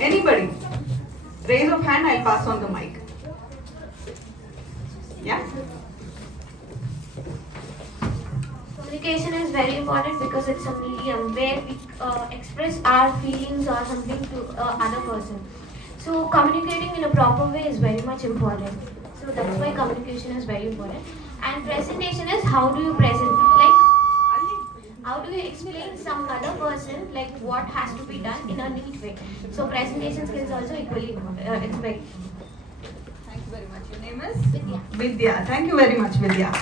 Anybody? Raise of hand, I'll pass on the mic. Yeah? Communication is very important because it's a medium where we express our feelings or something to other person. So communicating in a proper way is very much important. So that's why communication is very important. And presentation is how do you present, like how do you explain some other person like what has to be done in a neat way. So presentation skills also equally it's very. Thank you very much. Your name is? Vidya. Vidya. Thank you very much, Vidya.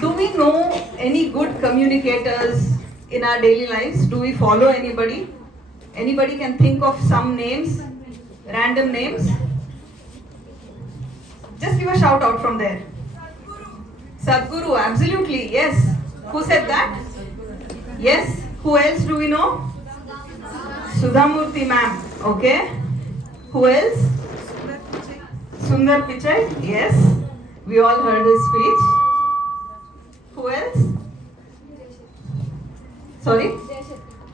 Do we know any good communicators in our daily lives? Do we follow anybody? Anybody can think of some names, random names? Just give a shout out from there. Sadhguru, absolutely, yes. Who said that? Yes. Who else do we know? Sudhamurthy ma'am. Okay. Who else? Sundar Pichai. Yes. We all heard his speech. Who else? Sorry?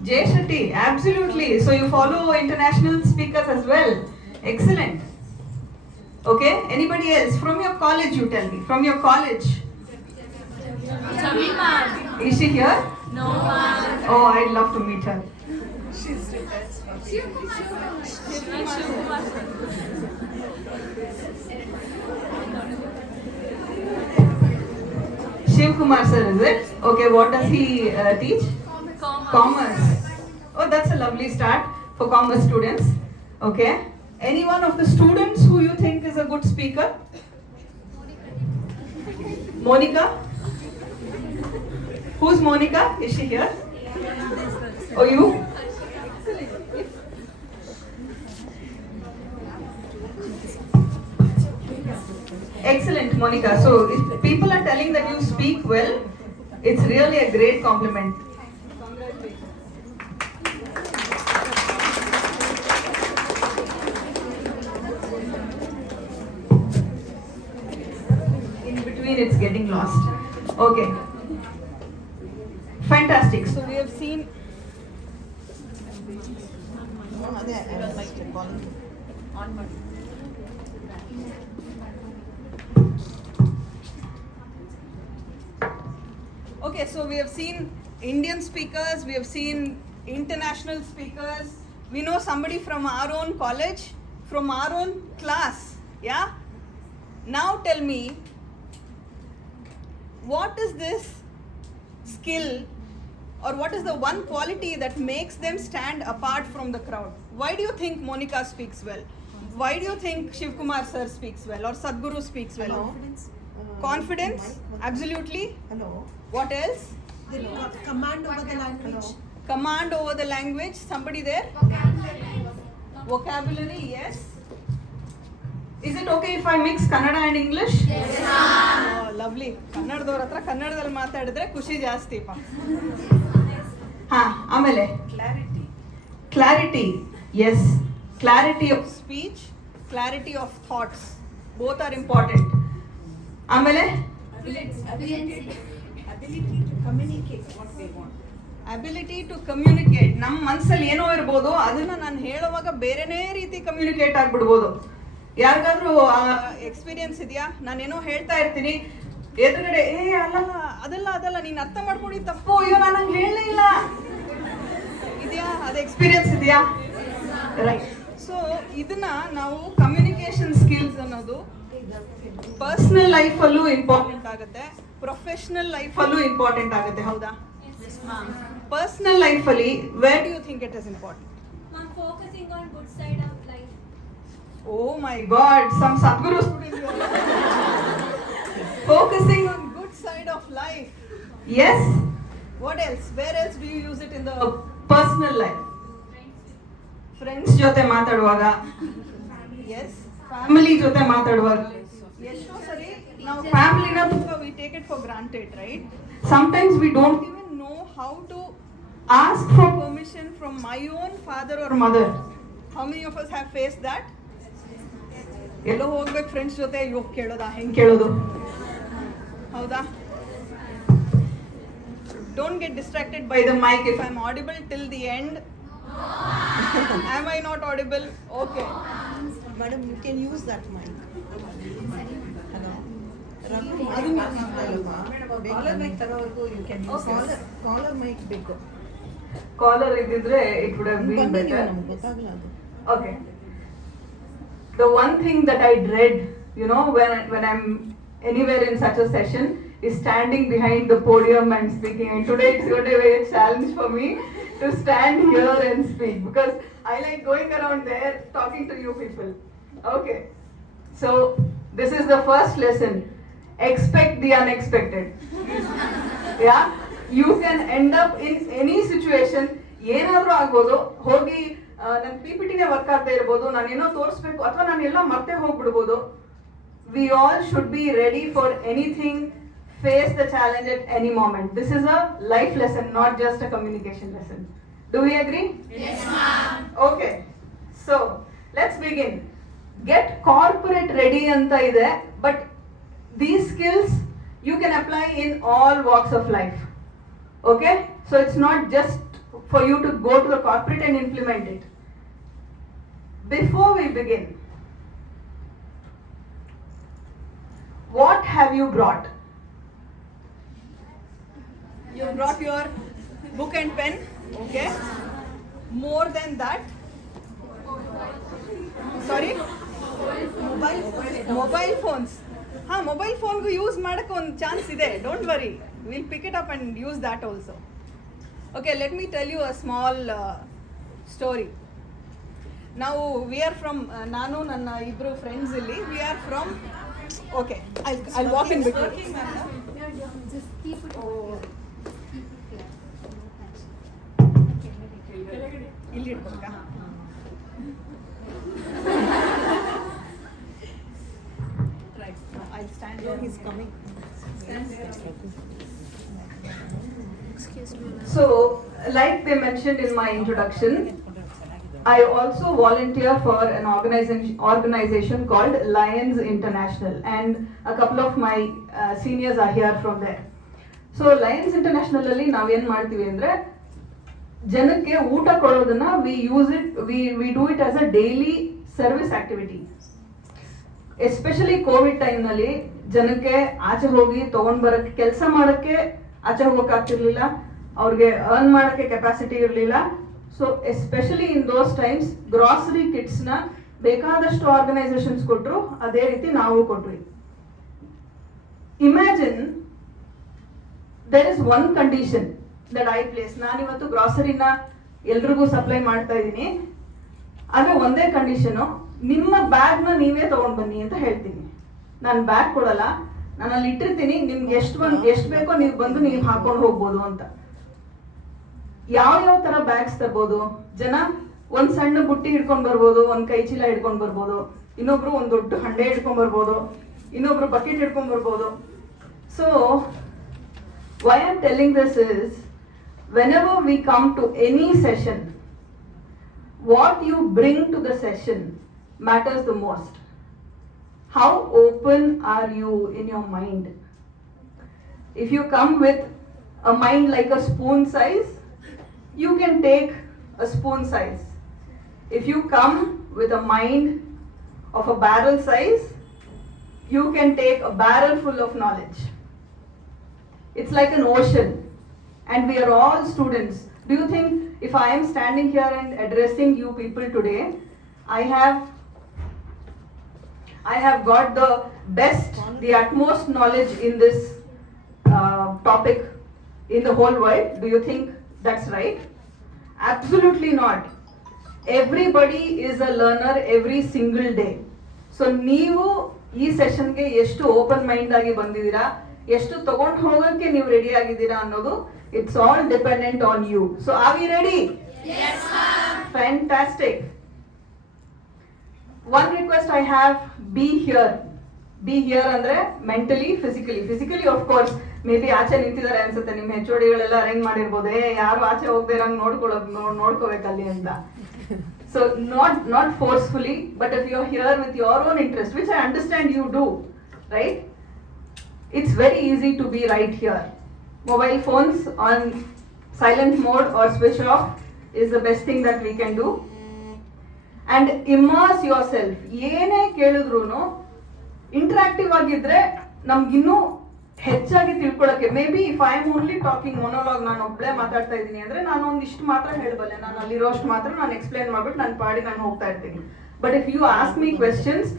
Jay Shetty. Absolutely. So you follow international speakers as well. Excellent. Okay. Anybody else? From your college, you tell me. From your college. Is she here? No, ma'am. Oh, I'd love to meet her. Shiv Kumar sir, is it? Okay, what does he teach? Commerce. Oh, that's a lovely start for commerce students. Okay. Any one of the students who you think is a good speaker? Monica? Who's Monica? Is she here? Oh, you? Excellent, Monica. So, if people are telling that you speak well, it's really a great compliment. In between, it's getting lost. Okay. Fantastic. So, we have seen. Okay, so we have seen Indian speakers, we have seen international speakers, we know somebody from our own college, from our own class, yeah? Now tell me, what is this skill or what is the one quality that makes them stand apart from the crowd? Why do you think Monica speaks well? Why do you think Shiv Kumar sir speaks well or Sadhguru speaks well? Confidence. Confidence, absolutely. Hello. What else? The command over the language. Command over the language. Somebody there? Vocabulary, yes. Is it okay if I mix Kannada and English? Yes, ma'am. Oh, lovely. ಕನ್ನಡದವ್ರ ಹತ್ರ ಕನ್ನಡದಲ್ಲಿ ಮಾತಾಡಿದ್ರೆ ಖುಷಿ ಜಾಸ್ತಿಪ್ಪ. ಹಾ, ಆಮೇಲೆ clarity. Yes. Clarity of speech, clarity of thoughts. Both are important. ಆಮೇಲೆ Ability to communicate what they want. Ability to communicate. ನಮ್ಮ ಮನಸ್ಸಲ್ಲಿ ಏನೋ ಇರ್ಬೋದು, ಅದನ್ನ ನಾನು ಹೇಳುವಾಗ ಬೇರೆನೇ ರೀತಿ ಕಮ್ಯುನಿಕೇಟ್ ಆಗ್ಬಿಡ್ಬೋದು. ಯಾರಿಗಾದ್ರೂ ಎಕ್ಸ್ಪೀರಿಯನ್ಸ್ ಇದೆಯಾ? ನಾನೇನೋ ಹೇಳ್ತಾ ಇರ್ತೀನಿ, ಎದುರುಗಡೆ ಅದಲ್ಲ ನೀನು ಅರ್ಥ ಮಾಡ್ಕೊಂಡು ತಪ್ಪು, ಅಯ್ಯೋ ನಾನು ಹಂಗೆ ಹೇಳಲೇ ಇಲ್ಲ. ಇದೆಯಾ? ಅದು ಎಕ್ಸ್ಪೀರಿಯನ್ಸ್ ಇದೆಯಾ? ರೈಟ್. ಸೊ ಇದನ್ನ ನಾವು ಕಮ್ಯುನಿಕೇಷನ್ ಸ್ಕಿಲ್ಸ್ ಅನ್ನೋದು ಪರ್ಸನಲ್ ಲೈಫಲ್ಲೂ ಇಂಪಾರ್ಟೆಂಟ್ ಆಗುತ್ತೆ, ಪ್ರೊಫೆಷನಲ್ ಲೈಫಲ್ಲೂ ಇಂಪಾರ್ಟೆಂಟ್ ಆಗುತ್ತೆ. ಹೌದಾ? Personal life ಅಲ್ಲಿ, where do you think it is important? Ma'am, focusing on good side of life. Oh my God, some Sadhguru students here. Focusing on good side of life. Yes. What else? Where else do you use it in the personal life? Friends ಜೊತೆ ಮಾತಾಡುವಾಗ. Yes. Family ಜೊತೆ ಮಾತಾಡುವಾಗ. ಎಷ್ಟೋ ಸರಿ ನಾವು ಫ್ಯಾಮಿಲಿನ we take it for granted, right? Sometimes we don't even know how to ask for permission from my own father or mother. How many of us have faced that? ಎಲ್ಲೋ ಹೋಗ್ಬೇಕು friends ಜೊತೆ, ಅಯ್ಯೋ ಕೇಳೋದಾ, ಹೆಂಗೆ ಕೇಳೋದು? ಹೌದಾ? Don't get distracted by the mic. If I'm audible till the end, Am I not audible? Okay. Madam, you can use that mic. Hello. Ravi, ಅದು Caller mic ತಗೋವರೆಗೂ you can use this. Caller mic ಬೇಕು. Caller ಇದ್ದಿದ್ರೆ it would have been ಬಂದೆ better. ನಮ್ಗೆ ಗೊತ್ತಾಗಲ್ಲ ಅದು. Okay. The one thing that I dread, you know, when I'm anywhere in such a session, is standing behind the podium and speaking. And today it's going to be a challenge for me to stand here and speak because I like going around there talking to you people. Okay. So this is the first lesson. Expect the unexpected. Yeah. You can end up in any situation. ಏನಾದರೂ ಆಗ್ಬೋದು ಹೋಗಿ ನನ್ನ P P ಟಿನೇ work ಆಗ್ತಾ ಇರ್ಬೋದು, ನಾನೇನೋ ತೋರಿಸ್ಬೇಕು ಅಥವಾ ನಾನೆಲ್ಲ ಮತ್ತೆ ಹೋಗ್ಬಿಡ್ಬೋದು. We all should be ready for anything, face the challenge at any moment. This is a life lesson, not just a communication lesson. Do we agree? Yes, ma'am. Okay. So, let's begin. Get corporate ready anta ide, but these skills you can apply in all walks of life. Okay? So it's not just for you to go to the corporate and implement it. Before we begin, what have you brought? You brought your book and pen, okay? More than that, sorry? Mobile phones. Mobile phone use ಮಾಡಕ್ಕೆ ಒಂದು chance ಇದೆ. Don't worry. We'll pick it up and use that also. Okay, let me tell you a small story. Now we are from ನಾನು ನನ್ನ ಇಬ್ರು friends ಇಲ್ಲಿ we are from okay I'll walk in between. Just keep it. ಇಲ್ಲಿ ಇಟ್ಬೇಕಾ? Right. No, I'll stand here. He's coming. Excuse me. So, like they mentioned in my introduction, I also volunteer for an organization called Lions International, and a couple of my seniors are here from there. So, Lions International ಅಲ್ಲಿ ನಾವೇನ್ ಮಾಡ್ತೀವಿ ಅಂದ್ರೆ ಜನಕ್ಕೆ ಊಟ ಕೊಡೋದನ್ನ we do it as a daily service activity. Especially Covid ಟೈಮ್ನಲ್ಲಿ ಜನಕ್ಕೆ ಆಚೆ ಹೋಗಿ ತಗೊಂಡ್ ಬರಕ್ಕೆ, ಕೆಲಸ ಮಾಡಕ್ಕೆ ಆಚೆ ಹೋಗೋಕ್ಕಾಗ್ತಿರ್ಲಿಲ್ಲ, ಅವ್ರಿಗೆ ಅರ್ನ್ ಮಾಡಕ್ಕೆ ಕೆಪಾಸಿಟಿ ಇರಲಿಲ್ಲ. So especially in those times grocery ಕಿಟ್ಸ್ನ ಬೇಕಾದಷ್ಟು ಆರ್ಗನೈಸೇಷನ್ಸ್ ಕೊಟ್ಟರು, ಅದೇ ರೀತಿ ನಾವು ಕೊಟ್ವಿ. Imagine there is one condition that I place. ನಾನಿವತ್ತು ಗ್ರಾಸರಿನ ಎಲ್ರಿಗೂ ಸಪ್ಲೈ ಮಾಡ್ತಾ ಇದ್ದೀನಿ, ಆದರೆ ಒಂದೇ ಕಂಡೀಷನು, ನಿಮ್ಮ ಬ್ಯಾಗ್ನ ನೀವೇ ತಗೊಂಡ್ ಬನ್ನಿ ಅಂತ ಹೇಳ್ತೀನಿ. ನಾನು ಬ್ಯಾಗ್ ಕೊಡಲ್ಲ, ನಾನು ಅಲ್ಲಿ ಇಟ್ಟಿರ್ತೀನಿ, ನಿಮ್ಗೆ ಎಷ್ಟು ಬೇಕೋ ನೀವು ಬಂದು ನೀವು ಹಾಕೊಂಡು ಹೋಗ್ಬೋದು ಅಂತ. ಯಾವ ತರ ಬ್ಯಾಗ್ಸ್ ತರ್ಬೋದು? ಜನ ಒಂದ್ ಸಣ್ಣ ಬುಟ್ಟಿ ಹಿಡ್ಕೊಂಡ್ ಬರ್ಬೋದು, ಒಂದ್ ಕೈ ಚೀಲ ಹಿಡ್ಕೊಂಡ್ ಬರ್ಬೋದು, ಇನ್ನೊಬ್ರು ಒಂದ್ ದೊಡ್ಡ ಹಂಡೆ ಹಿಡ್ಕೊಂಡ್ ಬರ್ಬೋದು, ಇನ್ನೊಬ್ರು ಬಕೆಟ್ ಹಿಡ್ಕೊಂಡ್ ಬರ್ಬೋದು. So why I'm telling this is, whenever we come to any session, what you bring to the session matters the most. How open are you in your mind? If you come with a mind like a spoon size, you can take a spoon size. If you come with a mind of a barrel size, you can take a barrel full of knowledge. It's like an ocean, and we are all students. Do you think if I am standing here and addressing you people today, I have got the best, the utmost knowledge in this topic in the whole world? Do you think that's right? Absolutely not. Everybody is a learner every single day. So ನೀವು ಈ ಸೆಷನ್ಗೆ ಎಷ್ಟು open mind ಆಗಿ ಬಂದಿದ್ದೀರಾ, ಎಷ್ಟು ತಗೊಂಡು ಹೋಗೋಕ್ಕೆ ನೀವು ready ಆಗಿದ್ದೀರಾ ಅನ್ನೋದು, it's all dependent on you. So are we ready? Yes, ma'am. Fantastic. One request I have, be here. Be here ಅಂದ್ರೆ mentally, physically of course. May be ಆಚೆ ನಿಂತಿದ್ದಾರೆ ಅನ್ಸುತ್ತೆ, ನಿಮ್ಮ HODಗಳೆಲ್ಲ ಅರೇಂಜ್ ಮಾಡಿರ್ಬೋದು, ಯಾರು ಆಚೆ ಹೋಗದೆ ಇರಂಗ್ ನೋಡ್ಕೋಬೇಕಲ್ಲಿ ಅಂತ. So not forcefully, but if you're here with your own interest, which I understand you do, right? It's very easy to be right here. Mobile phones on silent mode or switch off. is the best thing that we can do. And immerse yourself. ಏನೇ ಕೇಳಿದ್ರು interactive ಆಗಿದ್ರೆ ನಮ್ಗಿನ್ನೂ ಹೆಚ್ಚಾಗಿ ತಿಳ್ಕೊಳಕ್ಕೆ. Maybe if I am only talking monologue, ನಾನು ಒಬ್ಬಳೇ ಮಾತಾಡ್ತಾ ಇದ್ದೀನಿ ಅಂದ್ರೆ ನಾನು ಒಂದಿಷ್ಟು ಮಾತ್ರ ಹೇಳಬಲ್ಲೆ, ನಾನು ಅಲ್ಲಿರೋಷ್ಟು ಮಾತ್ರ ನಾನು ಎಕ್ಸ್ಪ್ಲೇನ್ ಮಾಡ್ಬಿಟ್ಟು ನಾನು ಪಾಡಿ ನಾನು ಹೋಗ್ತಾ ಇರ್ತೀನಿ. But if you ask me questions,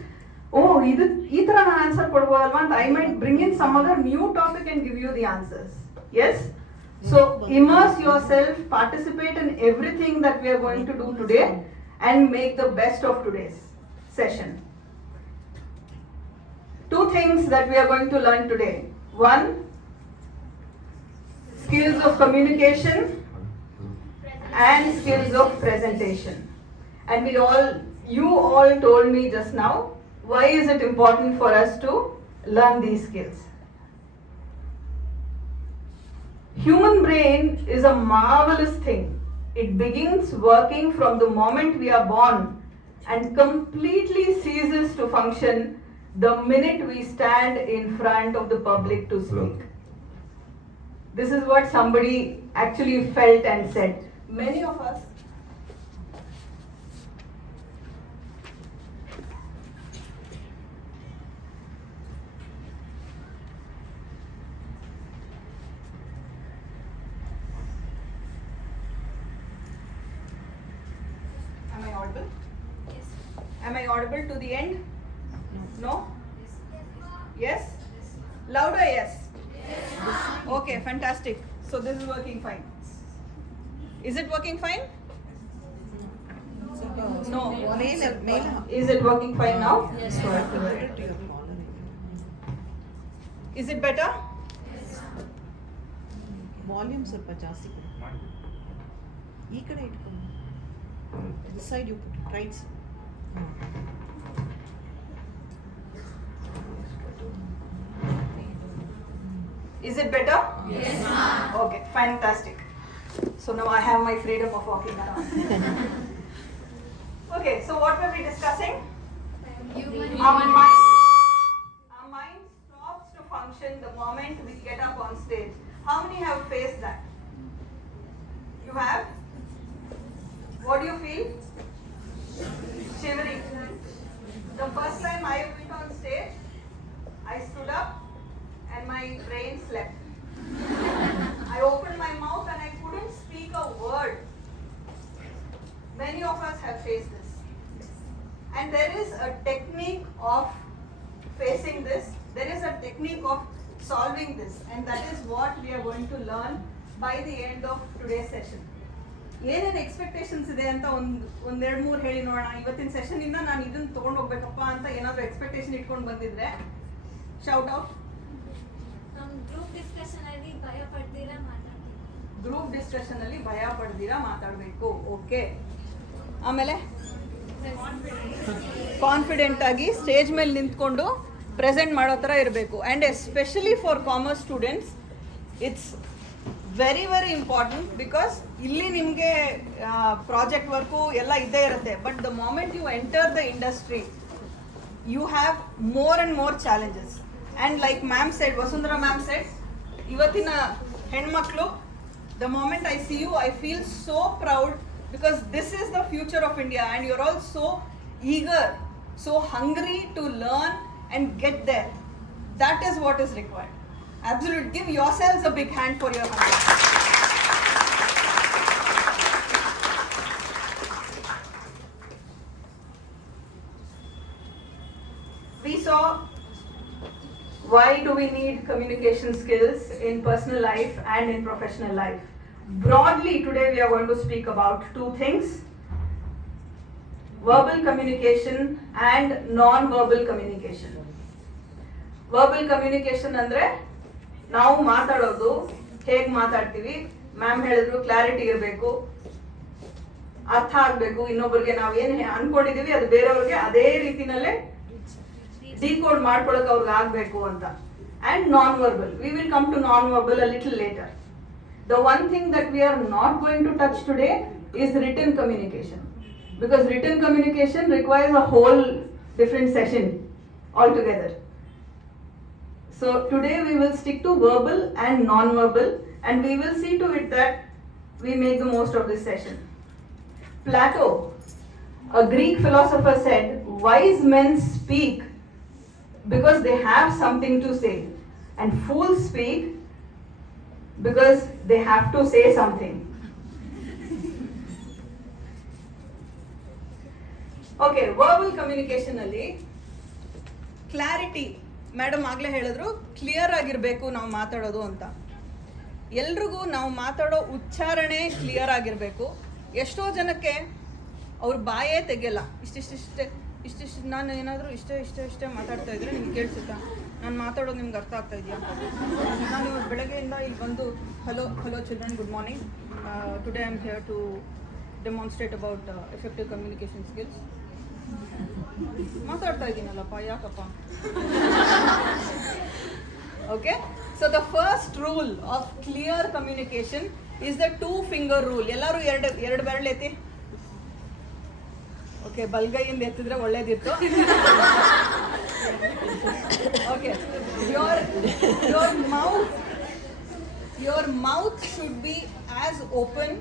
ಓ ಇದು ಈ ತರ ನಾನು ಆನ್ಸರ್ ಕೊಡ್ಬೋದಲ್ವಾ ಅಂತ, I might bring in some other new topic and give you the answers. Yes, so immerse yourself, participate in everything that we are going to do today and make the best of today's session. Two things that we are going to learn today. One, skills of communication and skills of presentation. And you all told me just now, why is it important for us to learn these skills? Human brain is a marvelous thing. It begins working from the moment we are born and completely ceases to function the minute we stand in front of the public to speak. This is what somebody actually felt and said. Many of us Am I audible? Yes. Am I audible to the end? No? Yes? Louder, yes? Okay, fantastic. So this is working fine. Is it working fine? No. Male. Is it working fine now? Yes. So I have to put it to your collar. Is it better? Volume ಸ್ವಲ್ಪ ಜಾಸ್ತಿ ಕೊಡು. ಈ ಕಡೆ ಇಟ್ಕೊಂಡು this side you put it, right? Is it better? Yes, ma'am. Okay, fantastic. So now I have my freedom of walking around. Okay, so what were we discussing? Our mind stops to function the moment we get up on stage. How many have faced that? You have? What do you feel? Shivering. The first time I went on stage, I stood up and my brain slept. I opened my mouth and I couldn't speak a word. Many of us have faced this. And there is a technique of facing this. There is a technique of solving this. And that is what we are going to learn by the end of today's session. ಏನೇನು expectations ಇದೆ ಅಂತ ಒಂದೆರಡು ಮೂರು ಹೇಳಿ ನೋಡೋಣ. ಇವತ್ತಿನ ಸೆಷನಿಂದ ನಾನು ಇದನ್ನು ತೊಗೊಂಡು ಹೋಗ್ಬೇಕಪ್ಪ ಅಂತ ಏನಾದರೂ ಎಕ್ಸ್ಪೆಕ್ಟೇಷನ್ ಇಟ್ಕೊಂಡು ಬಂದಿದ್ರೆ ಶೌಟ್ ಔಟ್. ಗ್ರೂಪ್ ಡಿಸ್ಕಷನ್ ಅಲ್ಲಿ ಭಯ ಪಡ್ದಿರಾ ಮಾತಾಡ್ತೀವಿ. ಗ್ರೂಪ್ ಡಿಸ್ಕಷನ್ ಅಲ್ಲಿ ಭಯ ಪಡ್ದಿರಾ ಮಾತಾಡಬೇಕು. ಓಕೆ, ಆಮೇಲೆ ಕಾನ್ಫಿಡೆಂಟ್ ಆಗಿ ಸ್ಟೇಜ್ ಮೇಲೆ ನಿಂತ್ಕೊಂಡು ಪ್ರೆಸೆಂಟ್ ಮಾಡೋ ಥರ ಇರಬೇಕು. And especially for commerce students it's very very important, because ಇಲ್ಲಿ ನಿಮಗೆ ಪ್ರಾಜೆಕ್ಟ್ ವರ್ಕು ಎಲ್ಲ ಇದ್ದೇ ಇರುತ್ತೆ. But the moment you enter the industry you have more and more challenges. And like ma'am said, Vasundhara ma'am said, ಇವತ್ತಿನ ಹೆಣ್ಮಕ್ಳು, the moment I see you I feel so proud, because this is the future of India and you're all so eager, so hungry to learn and get there. That is what is required. Absolutely. Give yourselves a big hand for your hunger. We saw why do we need communication skills in personal life and in professional life. Broadly, today we are going to speak about two things: verbal communication and non-verbal communication. Verbal communication ಅಂದ್ರೆ ನಾವು ಮಾತಾಡೋದು ಹೇಗೆ ಮಾತಾಡ್ತೀವಿ, ma'am ಹೇಳಿದ್ರು clarity ಇರಬೇಕು, ಅರ್ಥ ಆಗಬೇಕು, ಇನ್ನೊಬ್ಬರಿಗೆ ನಾವು ಏನು ಅನ್ಕೊಂಡಿದೀವಿ ಅದು ಬೇರೆಯವ್ರಿಗೆ ಅದೇ ರೀತಿನಲ್ಲೇ ಡಿಕೋಡ್ ಮಾಡ್ಕೊಳಕ್ಕೆ ಅವ್ರಿಗೆ ಆಗಬೇಕು ಅಂತ. And non-verbal, we will come to non-verbal a little later. The one thing that we are not going to touch today is written communication, because written communication requires a whole different session altogether. So today we will stick to verbal and non-verbal, and we will see to it that we make the most of this session. Plato, a Greek philosopher, said, "Wise men speak because they have something to say, and fools speak because they have to say something." Okay, verbal communication ಅಲ್ಲಿ clarity, madam ಆಗಲೇ ಹೇಳಿದ್ರು, clear ಆಗಿರಬೇಕು ನಾವು ಮಾತಾಡೋದು ಅಂತ. ಎಲ್ರಿಗೂ ನಾವು ಮಾತಾಡೋ ಉಚ್ಚಾರಣೆ ಕ್ಲಿಯರ್ ಆಗಿರಬೇಕು. ಎಷ್ಟೋ ಜನಕ್ಕೆ ಅವ್ರ ಬಾಯೇ ತೆಗೆಯಲ್ಲ, ಇಷ್ಟಿಷ್ಟು ನಾನು ಏನಾದರೂ ಇಷ್ಟೇ ಮಾತಾಡ್ತಾ ಇದ್ರೆ ನಿಮ್ಗೆ ಕೇಳಿಸುತ್ತಾ, ನಾನು ಮಾತಾಡೋದು ನಿಮ್ಗೆ ಅರ್ಥ ಆಗ್ತಾ ಇದೆಯಾ? ನಾನು ಇವತ್ತು ಬೆಳಗ್ಗೆಯಿಂದ ಇಲ್ಲಿ ಬಂದು hello children, good morning, today I am here to demonstrate about effective communication skills. ಮಾತಾಡ್ತಾ ಇದ್ದೀನಲ್ಲಪ್ಪ, ಯಾಕಪ್ಪ? Okay, so the first rule of clear communication is the 2 finger rule. ಎಲ್ಲರೂ ಎರಡು ಬೆರಳು ಎತ್ತಿ. ಓಕೆ, ಬಲ್ಗೈಯಿಂದ ಎತ್ತಿದ್ರೆ ಒಳ್ಳೇದಿತ್ತು. Okay, your mouth should be as open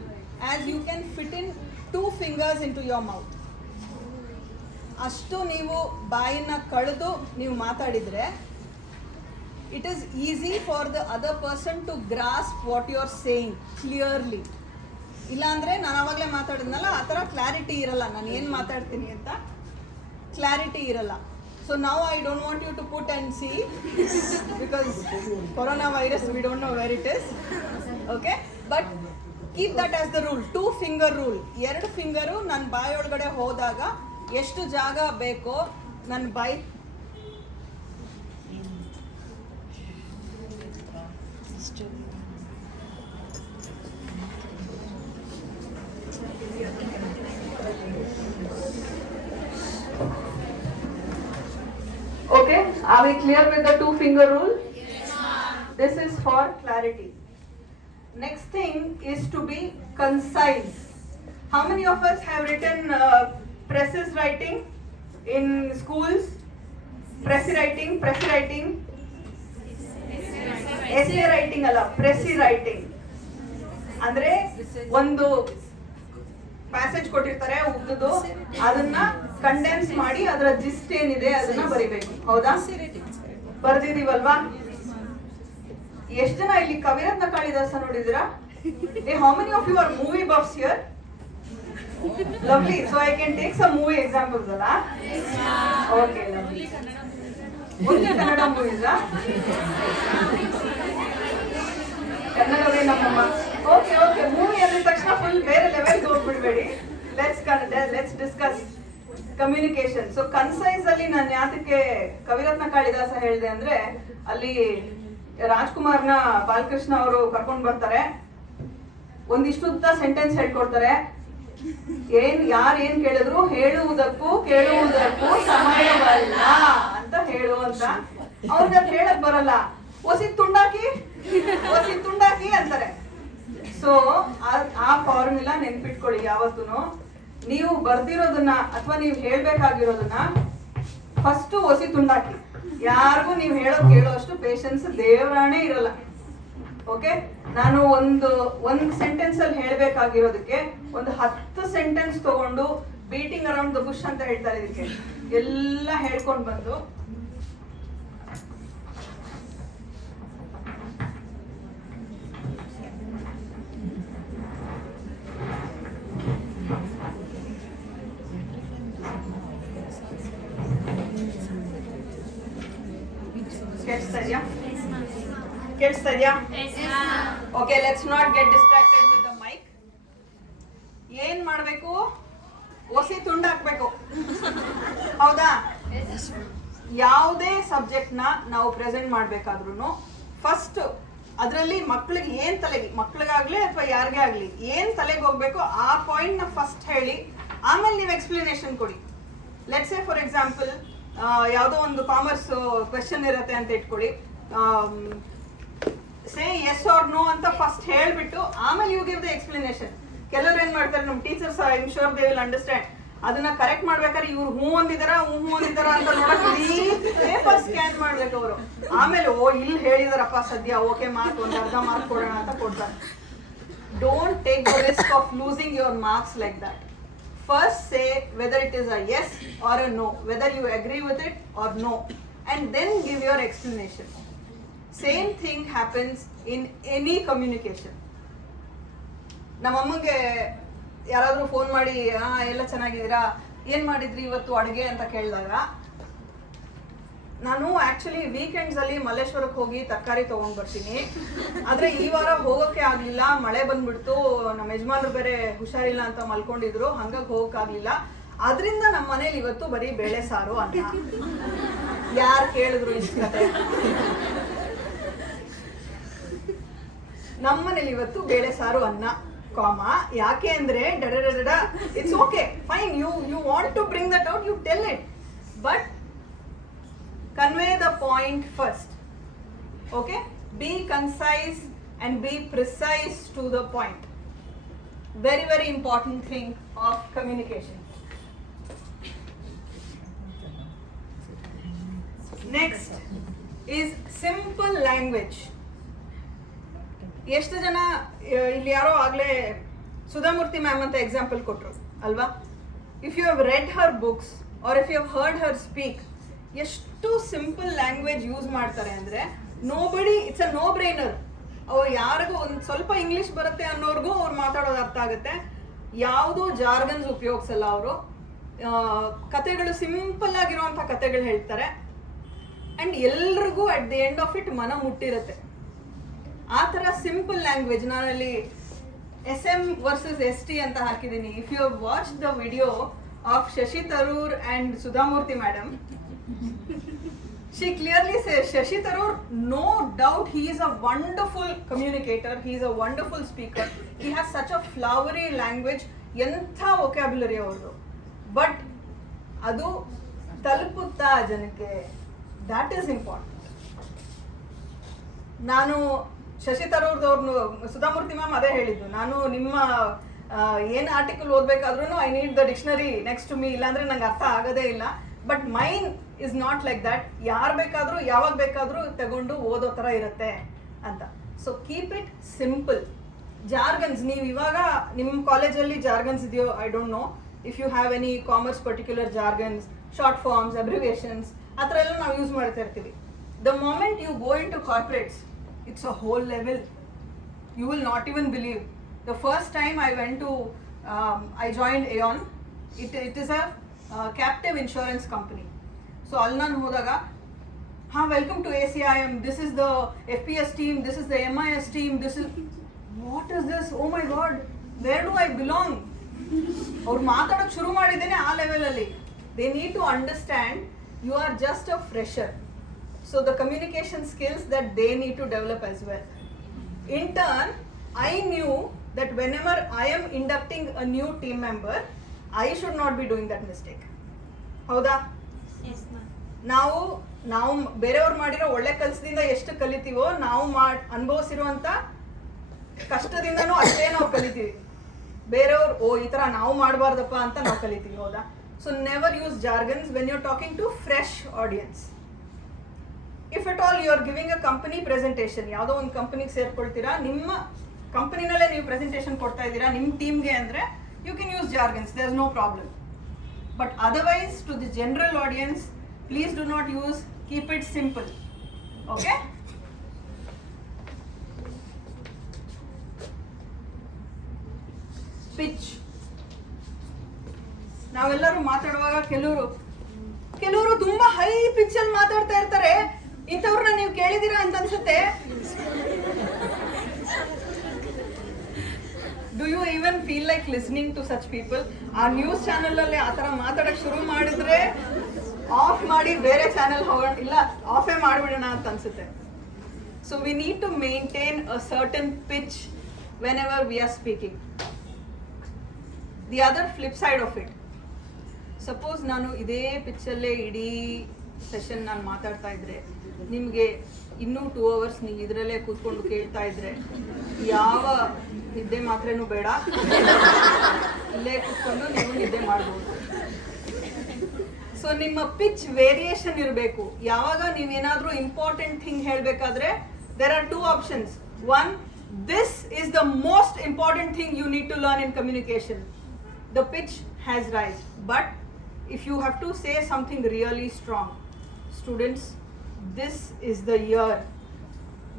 as you can fit in 2 fingers into your mouth. ಅಷ್ಟು ನೀವು ಬಾಯಿನ ಕಳೆದು ನೀವು ಮಾತಾಡಿದರೆ it is easy for the other person to grasp what you are saying clearly. ಇಲ್ಲಾಂದರೆ ನಾನು ಆವಾಗಲೇ ಮಾತಾಡಿದ್ನಲ್ಲ, ಆ ಥರ ಕ್ಲಾರಿಟಿ ಇರಲ್ಲ, ನಾನು ಏನು ಮಾತಾಡ್ತೀನಿ ಅಂತ ಕ್ಲಾರಿಟಿ ಇರಲ್ಲ. ಸೊ ನಾವು I don't want you to put and see, because corona virus we don't know where it is. Okay, but keep that as the rule, 2 finger rule. 2 finger ನನ್ನ ಬಾಯೊಳಗಡೆ ಹೋದಾಗ ಎಷ್ಟು ಜಾಗ ಬೇಕೋ ನನ್ನ ಬಾಯಿ Okay, are we clear with the 2 finger rule? Yes, ma'am. This is for clarity. Next thing is to be concise. How many of us have written presses writing in schools? Pressy writing, essay writing ಅಲ್ಲ, pressy writing ಅಂದ್ರೆ ಒಂದು passage ಕೊಟ್ಟಿರ್ತಾರೆ ಉದ್ದದು, ಅದನ್ನ condense ಮಾಡಿ ಅದರ gist ಏನಿದೆ ಅದನ್ನ ಬರಿಬೇಕು. ಹೌದಾ? ಬರ್ದಿದೀವಲ್ವಾ? ಎಷ್ಟು ಜನ ಇಲ್ಲಿ Kaviratna Kalidasa ನೋಡಿದಿರಾ? How many of you are movie buffs here? Lovely. So I can take some movie examples, alla? Yes, ma'am. Okay, lovely. Only Kannada movies, ah? Kannadavೇ ನಮ್ಮಮ್ಮ. Okay, movie ಅಂದ ತಕ್ಷಣ ಫುಲ್ ಬೇರೆ ಲೆವೆಲ್ಗೆ ಹೋಗ್ಬಿಡ್ಬೇಡಿ. Let's discuss communication. So concise ಅಲ್ಲಿ ನಾನು ಯಾತಕ್ಕೆ ಕವಿರತ್ನ ಕಾಳಿದಾಸ ಹೇಳಿದೆ ಅಂದ್ರೆ, ಅಲ್ಲಿ ರಾಜ್ಕುಮಾರ್ನ ಬಾಲಕೃಷ್ಣ ಅವರು ಕರ್ಕೊಂಡು ಬರ್ತಾರೆ, ಒಂದಿಷ್ಟುದ್ದ ಸೆಂಟೆನ್ಸ್ ಹೇಳ್ಕೊಡ್ತಾರೆ. ಯಾರು ಏನ್ ಕೇಳಿದ್ರು ಹೇಳುವುದಕ್ಕೂ ಕೇಳುವುದಕ್ಕೂ ಸಮಯವಲ್ಲ ಅಂತ ಹೇಳು ಅಂತ. ಅವ್ರಿಗೆ ಅದು ಹೇಳಕ್ ಬರಲ್ಲ, ಒಸಿ ತುಂಡಾಕಿ ಅಂತಾರೆ. ಸೊ ಆ ಫಾರ್ಮುಲಾ ನೆನ್ಪಿಟ್ಕೊಳ್ಳಿ ಯಾವತ್ತೂ. ನೀವು ಬರ್ದಿರೋದನ್ನ ಅಥವಾ ನೀವು ಹೇಳ್ಬೇಕಾಗಿರೋದನ್ನ ಫಸ್ಟ್ ಒಸಿ ತುಂಡಾಕಿ. ಯಾರಿಗೂ ನೀವು ಕೇಳೋ ಅಷ್ಟು ಪೇಷನ್ಸ್ ದೇವರಾಣೆ ಇರಲ್ಲ. ಓಕೆ, ನಾನು ಒಂದು ಸೆಂಟೆನ್ಸ್ ಅಲ್ಲಿ ಹೇಳ್ಬೇಕಾಗಿರೋದಕ್ಕೆ ಒಂದು 10 ಸೆಂಟೆನ್ಸ್ ತಗೊಂಡು ಬೀಟಿಂಗ್ ಅರೌಂಡ್ ದ ಬುಷ್ ಅಂತ ಹೇಳ್ತಾರೆ ಇದಕ್ಕೆ, ಎಲ್ಲ ಹೇಳ್ಕೊಂಡು ಬಂದು ಕೇಳಿಸ್ತಾ ಇದೆಯಾ? Okay, let's not get distracted with the mic. ಏನ್ ಮಾಡ್ಬೇಕು? ಒಸಿ ತುಂಡಾಕ್ಬೇಕು. ಹೌದಾ? ಯಾವುದೇ ಸಬ್ಜೆಕ್ಟ್ ನ ನಾವು ಪ್ರೆಸೆಂಟ್ ಮಾಡ್ಬೇಕಾದ್ರೂ ಫಸ್ಟ್ ಅದರಲ್ಲಿ ಮಕ್ಳಿಗೆ ಏನ್ ತಲೆಗೆ, ಮಕ್ಳಿಗಾಗ್ಲಿ ಅಥವಾ ಯಾರಿಗೇ ಆಗ್ಲಿ ಏನ್ ತಲೆಗೆ ಹೋಗ್ಬೇಕು ಆ ಪಾಯಿಂಟ್ ನ ಫಸ್ಟ್ ಹೇಳಿ, ಆಮೇಲೆ ನೀವು ಎಕ್ಸ್ಪ್ಲನೇಷನ್ ಕೊಡಿ. ಲೆಟ್ಸ್ ಸೇ ಫಾರ್ ಎಕ್ಸಾಂಪಲ್ ಯಾವುದೋ ಒಂದು ಕಾಮರ್ಸ್ ಕ್ವೆಶನ್ ಇರುತ್ತೆ ಅಂತ ಇಟ್ಕೊಳ್ಳಿ. ಸೇ ಎಸ್ ಆರ್ ನೋ ಅಂತ ಫಸ್ಟ್ ಹೇಳ್ಬಿಟ್ಟು ಆಮೇಲೆ ಯು ಗಿವ್ ದ ಎಕ್ಸ್ಪ್ಲನೇಷನ್. ಕೆಲವ್ರು ಏನ್ ಮಾಡ್ತಾರೆ, ನಮ್ಮ teachers I am sure they will understand. ಅದನ್ನ ಕರೆಕ್ಟ್ ಮಾಡ್ಬೇಕಾದ್ರೆ ಇವ್ರು ಹೂ ಅಂದಿದಾರ ಅಂತ ನೋಡಕ್ ಪೇಪರ್ ಸ್ಕ್ಯಾನ್ ಮಾಡ್ಬೇಕು ಅವರು. ಆಮೇಲೆ ಇಲ್ಲಿ ಹೇಳಿದಾರಪ್ಪ ಸದ್ಯ, ಓಕೆ ಮಾರ್ಕ್ ಒಂದು ಅರ್ಧ ಮಾರ್ಕ್ ಕೊಡೋಣ ಅಂತ ಕೊಡ್ತಾರೆ. Don't take the risk of losing your marks like that. first say whether it is a yes or a no, whether you agree with it or no, and then give your explanation. Same thing happens in any communication. ನಮ್ಮಮ್ಮಗೆ ಯಾರಾದರೂ phone ಮಾಡಿ ಎಲ್ಲ ಚೆನ್ನಾಗಿದ್ದೀರಾ, ಏನು ಮಾಡಿದ್ರಿ ಇವತ್ತು ಅಡುಗೆ ಅಂತ ಕೇಳಿದಾಗ, ನಾನು ಆ್ಯಕ್ಚುಲಿ ವೀಕೆಂಡ್ಸಲ್ಲಿ ಮಲ್ಲೇಶ್ವರಕ್ಕೆ ಹೋಗಿ ತರಕಾರಿ ತೊಗೊಂಡು ಬರ್ತೀನಿ, ಆದರೆ ಈ ವಾರ ಹೋಗೋಕ್ಕೆ ಆಗಲಿಲ್ಲ, ಮಳೆ ಬಂದ್ಬಿಡ್ತು, ನಮ್ಮ ಯಜಮಾನರು ಬೇರೆ ಹುಷಾರಿಲ್ಲ ಅಂತ ಮಲ್ಕೊಂಡಿದ್ರು, ಹಂಗಾಗಿ ಹೋಗೋಕ್ಕಾಗಲಿಲ್ಲ, ಅದರಿಂದ ನಮ್ಮ ಮನೇಲಿ ಇವತ್ತು ಬರೀ ಬೇಳೆ ಸಾರು ಅಂತ. ಯಾರು ಕೇಳಿದ್ರು ಇಷ್ಟ ಕತೆ? ನಮ್ಮ ಮನೇಲಿ ಇವತ್ತು ಬೇಳೆ ಸಾರು ಅನ್ನ, ಕಾಮ. ಯಾಕೆ ಅಂದರೆ it's okay, fine, you want to bring that out, you tell it, but convey the point first. Okay, be concise and be precise to the point. Very, very important thing of communication. Next is simple language. ಎಷ್ಟು ಜನ ಇಲ್ಲಿ ಯಾರೋ ಆಗಲೇ Sudha Murthy ma'am ಅಂತ example ಕೊಟ್ಟರು ಅಲ್ವಾ? If you have read her books or if you have heard her speak, ಎಷ್ಟು simple language use ಮಾಡ್ತಾರೆ ಅಂದರೆ nobody, it's a no brainer. ಅವ್ರು ಯಾರಿಗೂ ಒಂದು ಸ್ವಲ್ಪ ಇಂಗ್ಲೀಷ್ ಬರುತ್ತೆ ಅನ್ನೋರ್ಗೂ ಅವ್ರು ಮಾತಾಡೋದು ಅರ್ಥ ಆಗುತ್ತೆ. ಯಾವುದೋ ಜಾರ್ಗನ್ಸ್ ಉಪಯೋಗಿಸಲ್ಲ ಅವರು. ಕತೆಗಳು ಸಿಂಪಲ್ ಆಗಿರುವಂಥ ಕತೆಗಳು ಹೇಳ್ತಾರೆ, ಆ್ಯಂಡ್ ಎಲ್ರಿಗೂ at the end of it ಮನ ಮುಟ್ಟಿರುತ್ತೆ. ಆ ಥರ ಸಿಂಪಲ್ ಲ್ಯಾಂಗ್ವೇಜ್. ನಾನಲ್ಲಿ SM versus ST ಅಂತ ಹಾಕಿದ್ದೀನಿ. If you have watch the video of Shashi Tharoor and Sudha Murthy madam, she clearly says Shashi Tharoor, no doubt he is a wonderful communicator, he is a wonderful speaker, he has such a flowery language, ಎಂಥ vocabulary ಅವ್ರದ್ದು, but ಅದು ತಲುಪುತ್ತಾ ಜನಕ್ಕೆ, that is important. ನಾನು Shashi ತರೂರ್ದವ್ರನ್ನು, Sudha Murthy ma'am ಅದೇ ಹೇಳಿದ್ದು, ನಾನು ನಿಮ್ಮ ಏನು ಆರ್ಟಿಕಲ್ ಓದಬೇಕಾದ್ರೂ I need the dictionary next to me, ಇಲ್ಲಾಂದರೆ ನಂಗೆ ಅರ್ಥ ಆಗೋದೇ ಇಲ್ಲ. But mine is not like that. ಯಾರು ಬೇಕಾದರೂ ಯಾವಾಗ ಬೇಕಾದರೂ ತಗೊಂಡು ಓದೋ ಥರ ಇರುತ್ತೆ ಅಂತ. So keep it simple. Jargons, ನೀವು ಇವಾಗ ನಿಮ್ಮ ಕಾಲೇಜಲ್ಲಿ ಜಾರ್ಗನ್ಸ್ ಇದೆಯೋ I don't know. If you have any commerce particular jargons, short forms, abbreviations, ಆ ಥರ ಎಲ್ಲ ನಾವು ಯೂಸ್ ಮಾಡ್ತಾ ಇರ್ತೀವಿ. The moment you go in to corporates, it's a whole level. You will not even believe. The first time I went to, I joined Aon. It is a captive insurance company. So ಅಲ್ಲಿ ನಾನು ಹೋದಾಗ, welcome to ACIM, this is the FPS team, this is the MIS team, this is, what is this, oh my God, where do I belong? ಅವ್ರು ಮಾತಾಡೋಕ್ಕೆ ಶುರು ಮಾಡಿದ್ದೇನೆ ಆ ಲೆವೆಲಲ್ಲಿ. They need to understand you are just a fresher. So the communication skills that they need to develop as well. In turn, I knew that whenever I am inducting a new team member, I should not be doing that mistake. ಹೌದಾ? ನಾವು ಬೇರೆಯವ್ರು ಮಾಡಿರೋ ಒಳ್ಳೆ ಕೆಲಸದಿಂದ ಎಷ್ಟು ಕಲಿತೀವೋ, ನಾವು ಅನುಭವಿಸಿರುವಂಥ ಕಷ್ಟದಿಂದನೂ ಅಷ್ಟೇ ನಾವು ಕಲಿತೀವಿ. ಬೇರೆಯವ್ರು ಈ ಥರ ನಾವು ಮಾಡಬಾರ್ದಪ್ಪ ಅಂತ ನಾವು ಕಲಿತೀವಿ. ಹೌದಾ? So never use jargons when you are talking to fresh audience. If at all you are giving a company presentation, ಯಾವುದೋ ಒಂದು ಕಂಪನಿಗೆ ಸೇರ್ಕೊಳ್ತೀರಾ, ನಿಮ್ಮ ಕಂಪನಿನಲ್ಲೇ ನೀವು ಪ್ರೆಸೆಂಟೇಷನ್ ಕೊಡ್ತಾ ಇದ್ದೀರಾ ನಿಮ್ಮ ಟೀಮ್ಗೆ ಅಂದರೆ, you can use jargons, there's no problem. But otherwise, to the general audience, please do not use, keep it simple. Okay? Pitch. ನಾವೆಲ್ಲರೂ ಮಾತಾಡುವಾಗ ಕೆಲವರು ತುಂಬಾ ಹೈ ಪಿಚ್ ಅಲ್ಲಿ ಮಾತಾಡ್ತಾ ಇರ್ತಾರೆ. ಇಂಥವ್ರನ್ನ ನೀವು ಕೇಳಿದೀರಾ ಅಂತ ಅನ್ಸುತ್ತೆ. Do you even feel like listening to such people? ಆ ನ್ಯೂಸ್ ಚಾನಲಲ್ಲಿ ಆ ಥರ ಮಾತಾಡೋಕ್ಕೆ ಶುರು ಮಾಡಿದ್ರೆ ಆಫ್ ಮಾಡಿ ಬೇರೆ ಚಾನಲ್ ಹೋಗೋಣ, ಇಲ್ಲ ಆಫೇ ಮಾಡಿಬಿಡೋಣ ಅಂತ ಅನ್ಸುತ್ತೆ. So we need to maintain a certain pitch whenever we are speaking. The other flip side of it, suppose ನಾನು ಇದೇ ಪಿಚ್ಚಲ್ಲೇ ಇಡೀ ಸೆಷನ್ ನಾನು ಮಾತಾಡ್ತಾ ಇದ್ರೆ, ನಿಮಗೆ ಇನ್ನೂ 2 hours ನೀವು ಇದರಲ್ಲೇ ಕೂತ್ಕೊಂಡು ಕೇಳ್ತಾ ಇದ್ರೆ, ಯಾವ ನಿದ್ದೆ ಮಾತ್ರೇನೂ ಬೇಡ, ಇಲ್ಲೇ ಕೂತ್ಕೊಂಡು ನೀವು ನಿದ್ದೆ ಮಾಡ್ಬೋದು. ಸೊ ನಿಮ್ಮ ಪಿಚ್ ವೇರಿಯೇಷನ್ ಇರಬೇಕು. ಯಾವಾಗ ನೀವೇನಾದರೂ ಇಂಪಾರ್ಟೆಂಟ್ ಥಿಂಗ್ ಹೇಳಬೇಕಾದ್ರೆ, there are 2 options. One, this is the most important thing you need to learn in communication. the pitch has rise. But if you have to say something really strong, students, this is the year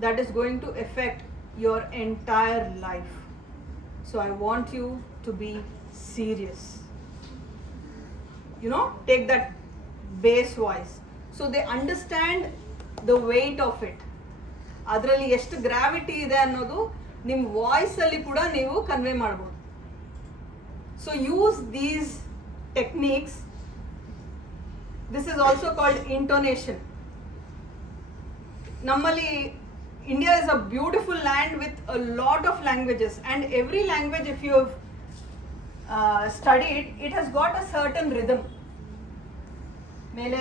that is going to affect your entire life. So I want you to be serious. Take that bass voice so they understand the weight of it. ಅದರಲ್ಲಿ ಎಷ್ಟು gravity ಇದೆ ಅನ್ನೋದು ನಿಮ್ಮ ವಾಯ್ಸಲ್ಲಿ ಕೂಡ ನೀವು convey ಮಾಡ್ಬೋದು. So use these techniques. This is also called intonation. ನಮ್ಮಲ್ಲಿ India is a beautiful land with a lot of languages, and every language, if you have studied, it has got a certain rhythm. ಮೇಲೆ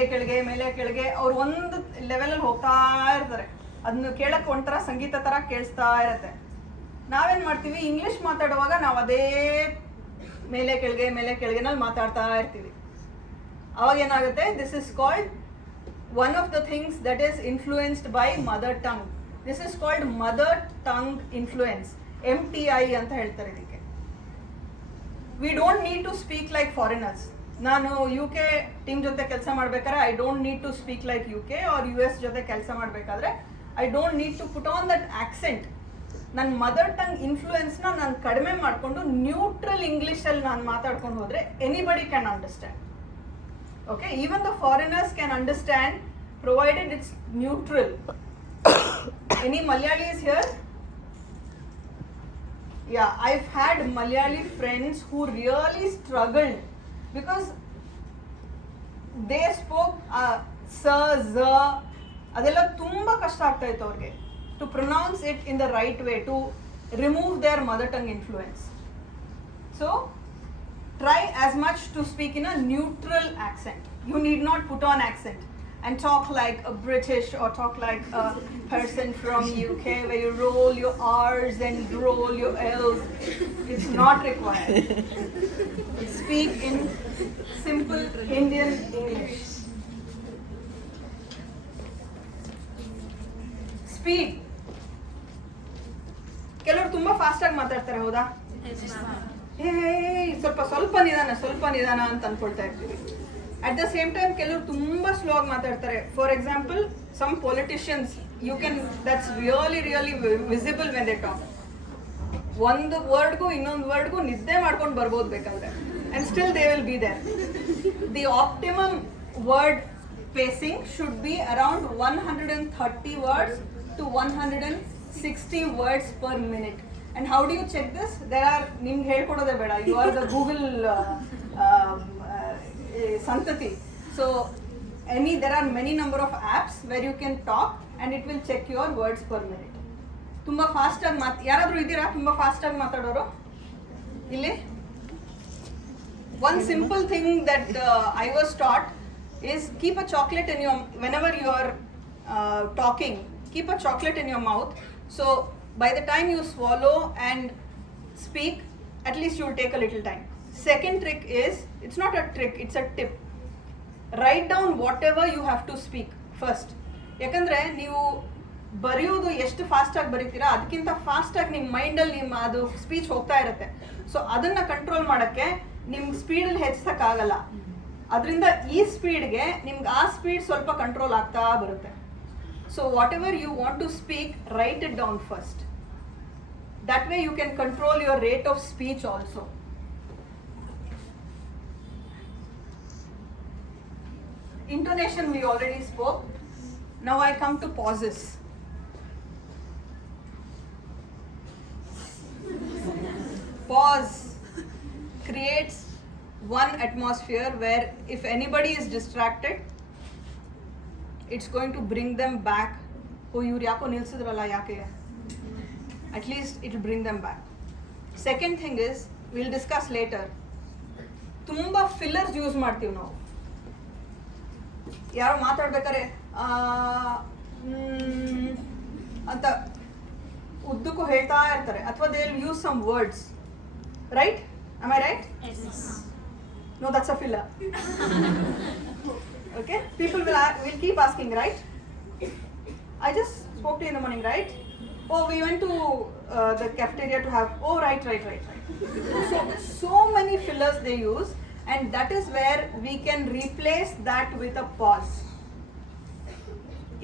ಕೆಳಗೆ ಅವ್ರು ಒಂದು ಲೆವೆಲಲ್ಲಿ ಹೋಗ್ತಾ ಇರ್ತಾರೆ. ಅದನ್ನು ಕೇಳಕ್ಕೆ ಒಂಥರ ಸಂಗೀತ ಥರ ಕೇಳಿಸ್ತಾ ಇರುತ್ತೆ. ನಾವೇನು ಮಾಡ್ತೀವಿ, ಇಂಗ್ಲೀಷ್ ಮಾತಾಡುವಾಗ ನಾವು ಅದೇ ಮೇಲೆ ಕೆಳಗೆನಲ್ಲಿ ಮಾತಾಡ್ತಾ ಇರ್ತೀವಿ. ಅವಾಗ ಏನಾಗುತ್ತೆ, this is called one of the things that is influenced by mother tongue. This is called mother tongue influence, MTI ಅಂತ ಹೇಳ್ತಾರೆ ಇದಕ್ಕೆ. We don't need to speak like foreigners. ನಾನು UK ಟೀಮ್ ಜೊತೆ ಕೆಲಸ ಮಾಡಬೇಕಾದ್ರೆ I don't need to speak like UK or US ಜೊತೆ ಕೆಲಸ ಮಾಡಬೇಕಾದ್ರೆ I don't need to put on that accent. ನನ್ನ ಮದರ್ ಟಂಗ್ ಇನ್ಫ್ಲೂಯೆನ್ಸ್ನ ನಾನು ಕಡಿಮೆ ಮಾಡಿಕೊಂಡು ನ್ಯೂಟ್ರಲ್ ಇಂಗ್ಲೀಷಲ್ಲಿ ನಾನು ಮಾತಾಡ್ಕೊಂಡು ಹೋದರೆ anybody can understand. Okay, even the foreigners can understand provided it's neutral. Any Malayalis here? Yeah, I've had Malayali friends who really struggled because they spoke sir, za, ಅದೆಲ್ಲ ತುಂಬ ಕಷ್ಟ ಆಗ್ತಾ ಇತ್ತು ಅವ್ರಿಗೆ to pronounce it in the right way, to remove their mother tongue influence. So try as much to speak in a neutral accent. You need not put on accent and talk like a British or talk like a person from UK where you roll your R's and roll your L's. It's not required. Speak in simple Indian English. Speed. ಕೆಲವರು ತುಂಬಾ fast ಆಗಿ ಮಾತಾಡ್ತಾರೆ, ಹೌದಾ? ಸ್ವಲ್ಪ ನಿಧಾನ ಅಂತ ಅನ್ಕೊಳ್ತಾ ಇರ್ತೀವಿ. At the same time, ಕೆಲವರು ತುಂಬಾ ಸ್ಲೋ ಆಗಿ ಮಾತಾಡ್ತಾರೆ. For example, some politicians, that's really visible when they talk. ಒಂದು ವರ್ಡ್ಗೂ ಇನ್ನೊಂದು ವರ್ಡ್ಗೂ ನಿದ್ದೆ ಮಾಡ್ಕೊಂಡು ಬರ್ಬೋದು ಬೇಕಾದ್ರೆ, and still they will be there. The optimum word pacing should be around 130 words to 160 words per minute. And how do you check this? ನಿಮ್ಗೆ ಹೇಳ್ಕೊಡೋದೇ ಬೇಡ, you are the Google Santati. So there are many number of apps where you can talk and it will check your words per minute. ತುಂಬಾ fast ಆಗಿ ಯಾರಾದ್ರೂ ಇದ್ದೀರಾ ತುಂಬಾ fast ಆಗಿ ಮಾತಾಡೋರು ಇಲ್ಲಿ? One simple thing that I was taught is keep a chocolate in your, whenever you are talking, keep a chocolate in your mouth. So by the time you swallow and speak, at least you will take a little time. Second trick is, it's not a trick, it's a tip. Write down whatever you have to speak first. ಯಾಕಂದರೆ ನೀವು ಬರೆಯೋದು ಎಷ್ಟು ಫಾಸ್ಟಾಗಿ ಬರೀತೀರಾ ಅದಕ್ಕಿಂತ ಫಾಸ್ಟಾಗಿ ನಿಮ್ಮ ಮೈಂಡಲ್ಲಿ ಅದು ಸ್ಪೀಚ್ ಹೋಗ್ತಾ ಇರುತ್ತೆ. ಸೊ ಅದನ್ನು ಕಂಟ್ರೋಲ್ ಮಾಡೋಕ್ಕೆ ನಿಮ್ಗೆ ಸ್ಪೀಡಲ್ಲಿ ಹೆಚ್ಚಿಸೋಕ್ಕಾಗಲ್ಲ. ಅದರಿಂದ ಈ ಸ್ಪೀಡ್ಗೆ ನಿಮ್ಗೆ ಆ ಸ್ಪೀಡ್ ಸ್ವಲ್ಪ ಕಂಟ್ರೋಲ್ ಆಗ್ತಾ ಬರುತ್ತೆ. So whatever you want to speak, write it down first. That way you can control your rate of speech also. Intonation we already spoke. Now I come to pauses. Pause creates one atmosphere where if anybody is distracted, it's going to bring them back. Oh, iವ್ರು ಯಾಕೋ ನಿಲ್ಸಿದ್ರಲ್ಲ ಯಾಕೆ? At least it will bring them back. Second thing is, we'll discuss later. ತುಂಬಾ fillers use ಮಾಡ್ತೀವಿ ನಾವು. ಯಾರೋ ಮಾತಾಡ್ಬೇಕಾದ್ರೆ ಅಂತ ಉದ್ದಕ್ಕೂ ಹೇಳ್ತಾ ಇರ್ತಾರೆ, ಅಥವಾ they will use some words, right? Am I right? No, that's a filler. Okay, people will keep asking, right? I just spoke to you in the morning, right? Oh, we went to the cafeteria to have, oh, right. So many fillers they use, and that is where we can replace that with a pause.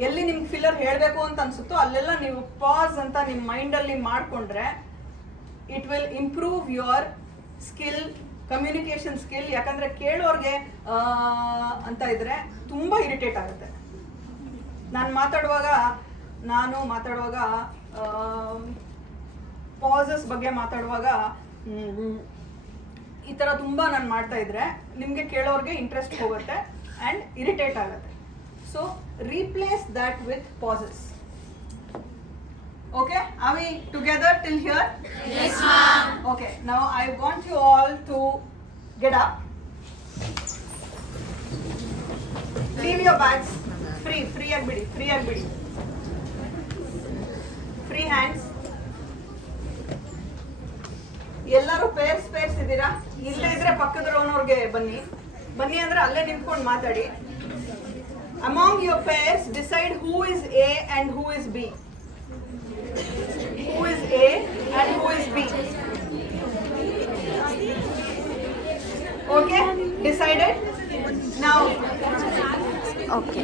ಎಲ್ಲಿ ನಿಮ್ಗೆ filler ಹೇಳಬೇಕು ಅಂತ ಅನ್ಸುತ್ತೋ ಅಲ್ಲೆಲ್ಲ ನೀವು pass ಅಂತ ನಿಮ್ಮ ಮೈಂಡಲ್ಲಿ ಮಾಡಿಕೊಂಡ್ರೆ it will improve your skill, communication skill. ಯಾಕಂದರೆ ಕೇಳೋರಿಗೆ ಅಂತ ಇದ್ರೆ ತುಂಬ ಇರಿಟೇಟ್ ಆಗುತ್ತೆ. ನಾನು ಮಾತಾಡುವಾಗ ಪಾಸಸ್ ಬಗ್ಗೆ ಮಾತಾಡುವಾಗ ಈ ಥರ ತುಂಬ ನಾನು ಮಾಡ್ತಾ ಇದ್ರೆ ನಿಮಗೆ ಕೇಳೋರಿಗೆ ಇಂಟ್ರೆಸ್ಟ್ ಹೋಗುತ್ತೆ ಆ್ಯಂಡ್ ಇರಿಟೇಟ್ ಆಗುತ್ತೆ. So replace that with pauses. Okay, are we together till here? Yes, ma'am. Okay, now I want you all to get up. Leave your bags. Free agbidi. Free hands. ಎಲ್ಲರೂ pairs ಇದ್ದೀರಾ? ಇಲ್ಲೇ ಇದ್ರೆ ಪಕ್ಕದ ರೋನವ್ರಿಗೆ ಬನ್ನಿ ಅಂದ್ರೆ ಅಲ್ಲೇ ನಿಂತ್ಕೊಂಡು ಮಾತಾಡಿ. Among your pairs, decide who is A and who is B. Who is A and who is B? Okay, decided?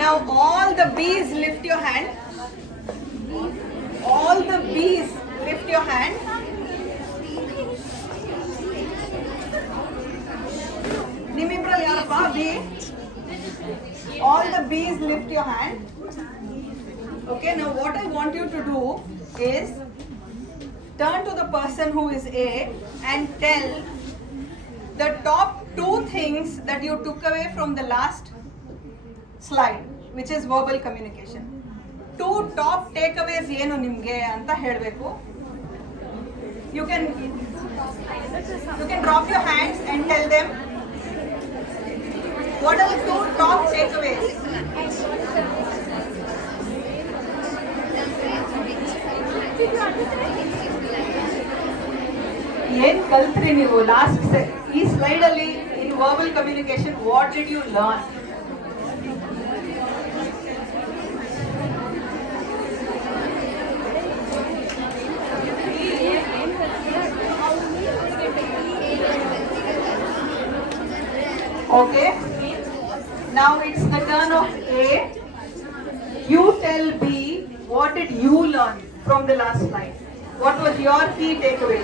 Now all the B's lift your hand. All the B's lift your hand. Nimibral yarappa B? All the B's lift your hand. Okay, now what I want you to do is turn to the person who is A and tell the top 2 things that you took away from the last slide, which is verbal communication. 2 top takeaways ಏನು ನಿಮಗೆ ಅಂತ ಹೇಳಬೇಕು. You can drop your hands and tell them what are the 2 top takeaways. ಏನ್ ಕಲ್ತ್ರಿ ನೀವು last ಈ slide ಅಲ್ಲಿ in verbal communication? What did you learn? Okay, now it's the turn of A. You tell B, what did you learn from the last slide? What was your key takeaway?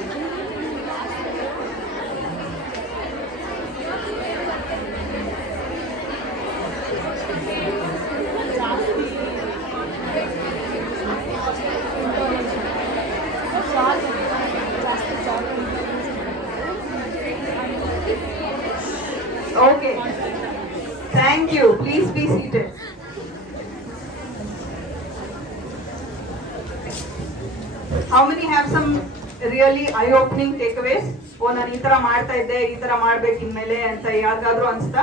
Okay, thank you. Please be seated. How many have some really eye-opening takeaways? ಓ ನಾನು ಈ ಥರ ಮಾಡ್ತಾ ಇದ್ದೆ, ಈ ಥರ ಮಾಡ್ಬೇಕು ಇನ್ಮೇಲೆ ಅಂತ ಯಾವ್ದಾದ್ರು ಅನ್ಸ್ತಾ?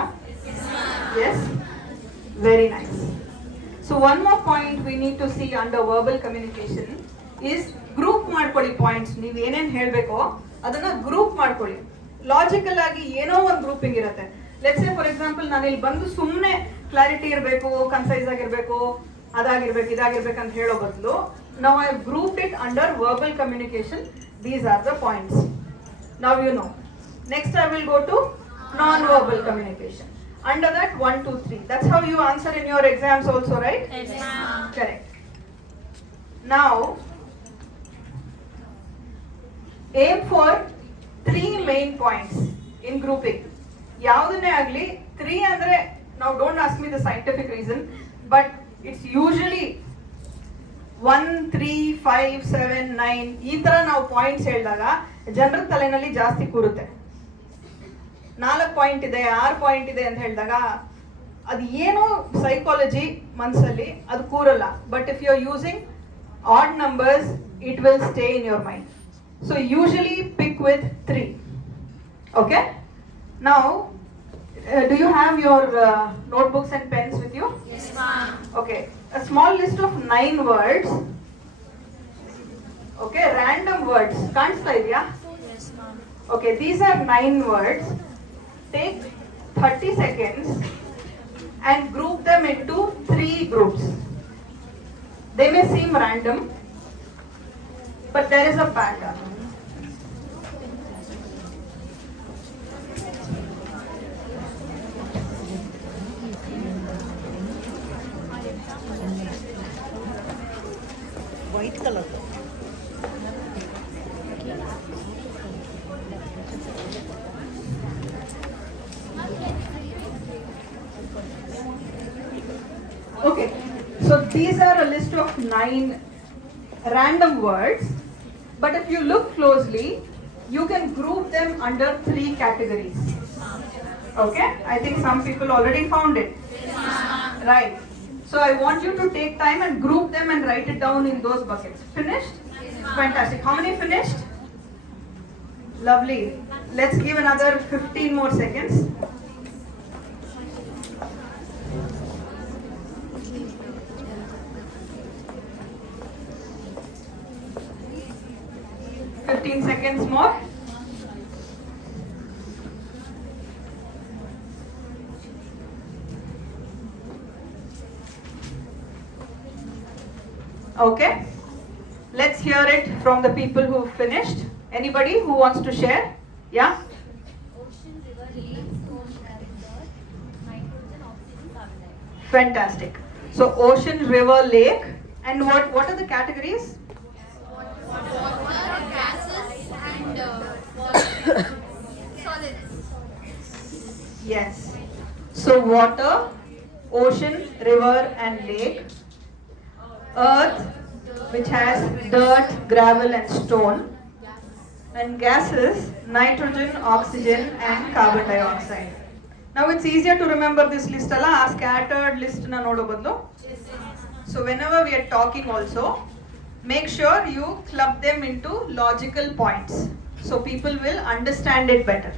Yes? Very nice. So one more point we need to see under verbal communication is group ಮಾಡ್ಕೊಳ್ಳಿ ಪಾಯಿಂಟ್ಸ್. ನೀವು ಏನೇನು ಹೇಳಬೇಕೋ ಅದನ್ನ ಗ್ರೂಪ್ ಮಾಡ್ಕೊಳ್ಳಿ. ಲಾಜಿಕಲ್ ಆಗಿ ಏನೋ ಒಂದು ಗ್ರೂಪಿಂಗ್ ಇರುತ್ತೆ. ಲೆಟ್ಸ್ ಸೇ ಫಾರ್ ಎಕ್ಸಾಂಪಲ್ ನಾನು ಇಲ್ಲಿ ಬಂದು ಸುಮ್ಮನೆ ಕ್ಲಾರಿಟಿ ಇರಬೇಕು, ಕನ್ಸೈಸ್ ಆಗಿರಬೇಕು, ಅದಾಗಿರ್ಬೇಕು ಇದಾಗಿರ್ಬೇಕು ಅಂತ ಹೇಳೋ ಬದಲು now I have grouped it under verbal communication. These are the points. Now you know. Next I will go to non-verbal communication. Under that 1, 2, 3. That's how you answer in your exams also, right? Yes, ma'am. Correct. Now aim for 3 main points in grouping. ಯಾವುದನ್ನೇ ಆಗಲಿ 3 ಅಂದರೆ now don't ask me the scientific reason, but it's usually 1, 3, 5, 7, 9 ಈ ಥರ ನಾವು points ಹೇಳಿದಾಗ ಜನರ ತಲೆನಲ್ಲಿ ಜಾಸ್ತಿ ಕೂರುತ್ತೆ. 4 point ಇದೆ, 6 point ಇದೆ ಅಂತ ಹೇಳಿದಾಗ ಅದು ಏನೋ ಸೈಕಾಲಜಿ ಮನಸ್ಸಲ್ಲಿ ಅದು ಕೂರಲ್ಲ. But if you are using odd numbers it will stay in your mind. So usually pick with 3. Okay, now do you have your notebooks and pens with you? Yes, ma'am. Okay, a small list of 9 words. Okay, random words. Kaansta idya? Yes, ma'am. Okay, these are 9 words. Take 30 seconds and group them into 3 groups. They may seem random, but there is a pattern. Colour. Okay, so these are a list of 9 random words, but if you look closely, you can group them under 3 categories. Okay, I think some people already found it. Right. So I want you to take time and group them and write it down in those buckets. Finished? Fantastic. How many finished? Lovely. Let's give another 15 more seconds. Seconds more. Okay, let's hear it from the people who finished. Anybody who wants to share? Yeah? Ocean, river, lake, stone, character, nitrogen, oxygen, carbon dioxide. Fantastic. So ocean, river, lake, and what are the categories? Water, gases, and solids. Yes. So water, ocean, river, and lake. Earth, which has dirt, gravel, and stone. And gases, nitrogen, oxygen, and carbon dioxide. Now it's easier to remember this list a scattered list na nodo badlu. So whenever we are talking also, make sure you club them into logical points so people will understand it better.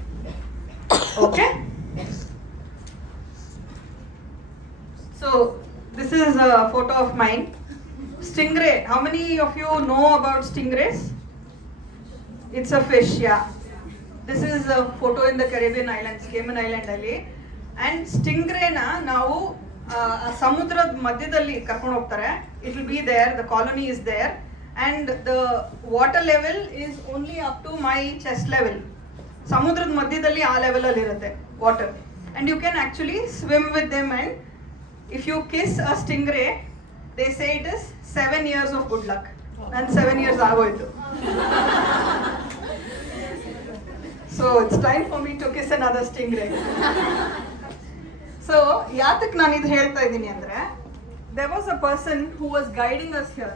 Okay? So this is a photo of mine. Stingray. How many of you know about stingrays? It's a fish, yeah. This is a photo in the Caribbean islands, Cayman Island ali. And stingray na ನಾವು ಸಮುದ್ರದ ಮಧ್ಯದಲ್ಲಿ ಕರ್ಕೊಂಡು ಹೋಗ್ತಾರೆ. It will be there, the colony is there, and the water level is only up to my chest level. ಸಮುದ್ರದ ಮಧ್ಯದಲ್ಲಿ ಆ level ಅಲ್ಲಿ ಇರುತ್ತೆ water, and you can actually swim with them. And if you kiss a stingray, they say it is 7 years of good luck. And 7 years ಆಗೋಯ್ತು. So it's time for me to kiss another stingray. So ಯಾತಕ್ಕೆ ನಾನು ಇದು ಹೇಳ್ತಾ ಇದ್ದೀನಿ ಅಂದರೆ, there was a person who was guiding us here.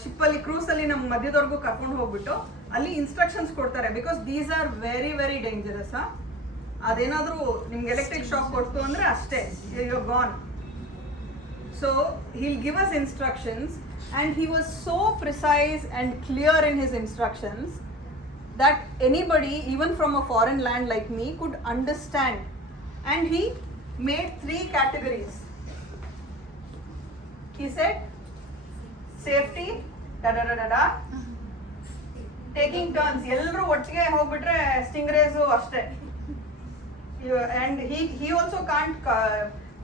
ಶಿಪ್ಪಲ್ಲಿ ಕ್ರೂಸಲ್ಲಿ ನಮ್ಮ ಮಧ್ಯದವರೆಗೂ ಕರ್ಕೊಂಡು ಹೋಗ್ಬಿಟ್ಟು ಅಲ್ಲಿ ಇನ್ಸ್ಟ್ರಕ್ಷನ್ಸ್ ಕೊಡ್ತಾರೆ, because these are very very dangerous. ಅದೇನಾದರೂ ನಿಮ್ಗೆ ಎಲೆಕ್ಟ್ರಿಕ್ ಶಾಕ್ ಕೊಡ್ತು ಅಂದರೆ ಅಷ್ಟೇ, you gone. So he'll give us instructions, and he was so precise and clear in his instructions that anybody, even from a foreign land like me, could understand. And he made 3 categories. He said, safety, da da da da da, taking turns. Ellaru ottige hogbitre stingrays ashte. And he also can't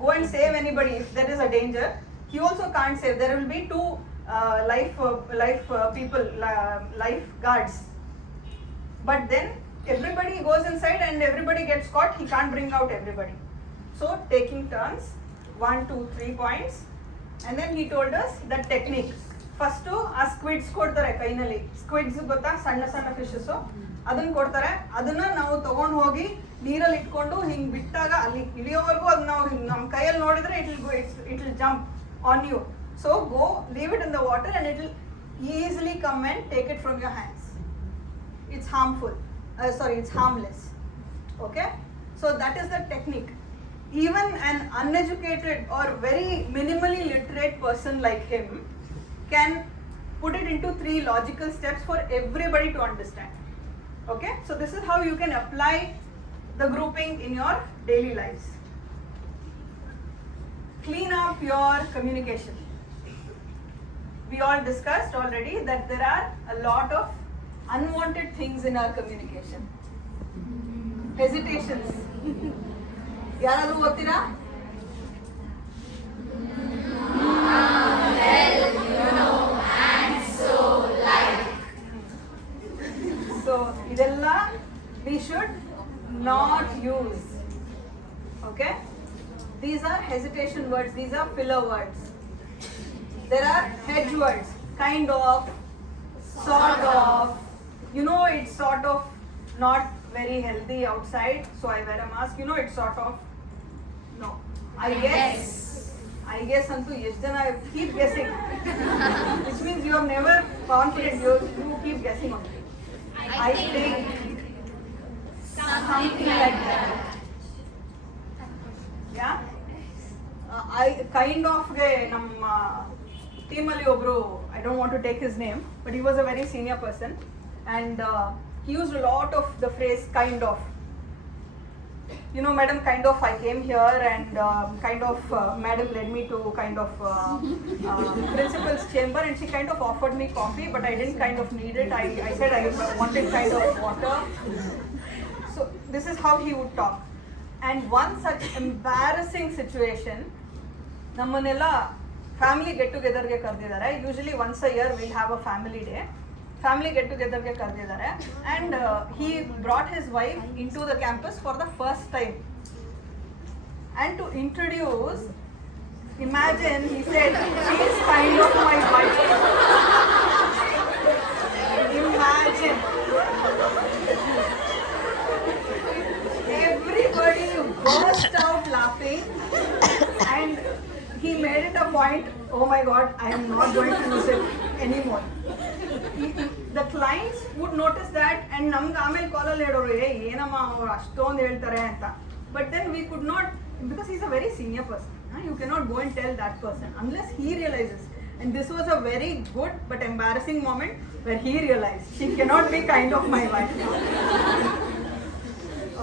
go and save anybody if there is a danger. He also can't save. There will be 2 life guards. But then everybody goes inside and everybody gets caught. He can't bring out everybody. So taking turns, 1, 2, 3 points. And then he told us the technique. First ಆ ಸ್ಕ್ವಿಡ್ಸ್ ಕೊಡ್ತಾರೆ ಕೈನಲ್ಲಿ. ಸ್ಕ್ವಿಡ್ಸ್ ಗೊತ್ತಾ, ಸಣ್ಣ ಸಣ್ಣ fishes. ಅದನ್ನ ಕೊಡ್ತಾರೆ. ಅದನ್ನ ನಾವು ತಗೊಂಡು ಹೋಗಿ ನೀರಲ್ಲಿ ಇಟ್ಕೊಂಡು ಹಿಂಗೆ ಬಿಟ್ಟಾಗ ಅಲ್ಲಿ ಇಳಿಯೋವರೆಗೂ ಅದು ನಾವು ನಮ್ಮ ಕೈಯಲ್ಲಿ ನೋಡಿದ್ರೆ it will jump on you. So go leave it in the water and it will easily come and take it from your hands. It's harmful. It's harmless. Okay? So that is the technique. Even an uneducated or very minimally literate person like him can put it into 3 logical steps for everybody to understand. Okay? So this is how you can apply the grouping in your daily lives. Clean up your communication. We all discussed already that there are a lot of unwanted things in our communication. Hesitations. ಯಾರಾದ್ರೂ ಓದ್ತೀರಾ? So ಇದೆಲ್ಲ we should not use. Okay? These are hesitation words. These are filler words. There are hedge words, kind of, sort of. You know, it's sort of not very healthy outside, so I wear a mask. You know, it's sort of. No. I guess. I guess Antu, yes, then I keep guessing. Which means you are never confident, you keep guessing only. I think something like that. Yeah? I kind of ನಮ್ಮ ಟೀಮಲ್ಲಿ ಒಬ್ರು, I don't want to take his name, but he was a very senior person and he used a lot of the phrase kind of. You know, madam, kind of I came here and kind of madam led me to kind of principal's chamber and she kind of offered me coffee, but I didn't kind of need it. I said I wanted kind of water. So this is how he would talk. And one such embarrassing situation, ನಮ್ಮನ್ನೆಲ್ಲ family get ಟುಗೆದರ್ಗೆ ಕರೆದಿದ್ದಾರೆ. Usually once a year will have a family day. Family get ಟುಗೆದರ್ಗೆ ಕರೆದಿದ್ದಾರೆ and he brought his wife into the campus for the first time. And to introduce, imagine he said, she is kind of my wife. Imagine. Everybody burst out laughing and he made it a point, oh my god, I am not going to use it anymore. The clients would notice that and ನಮ್ಗೆ ಆಮೇಲೆ ಕಾಲಲ್ಲಿ ಹೇಳೋರು, ಏನಮ್ಮ ಅವ್ರು ಅಷ್ಟೊಂದು ಹೇಳ್ತಾರೆ ಅಂತ. But then we could not, because he's a very senior person, you cannot go and tell that person unless he realizes. And this was a very good but embarrassing moment where he realized she cannot be kind of my wife.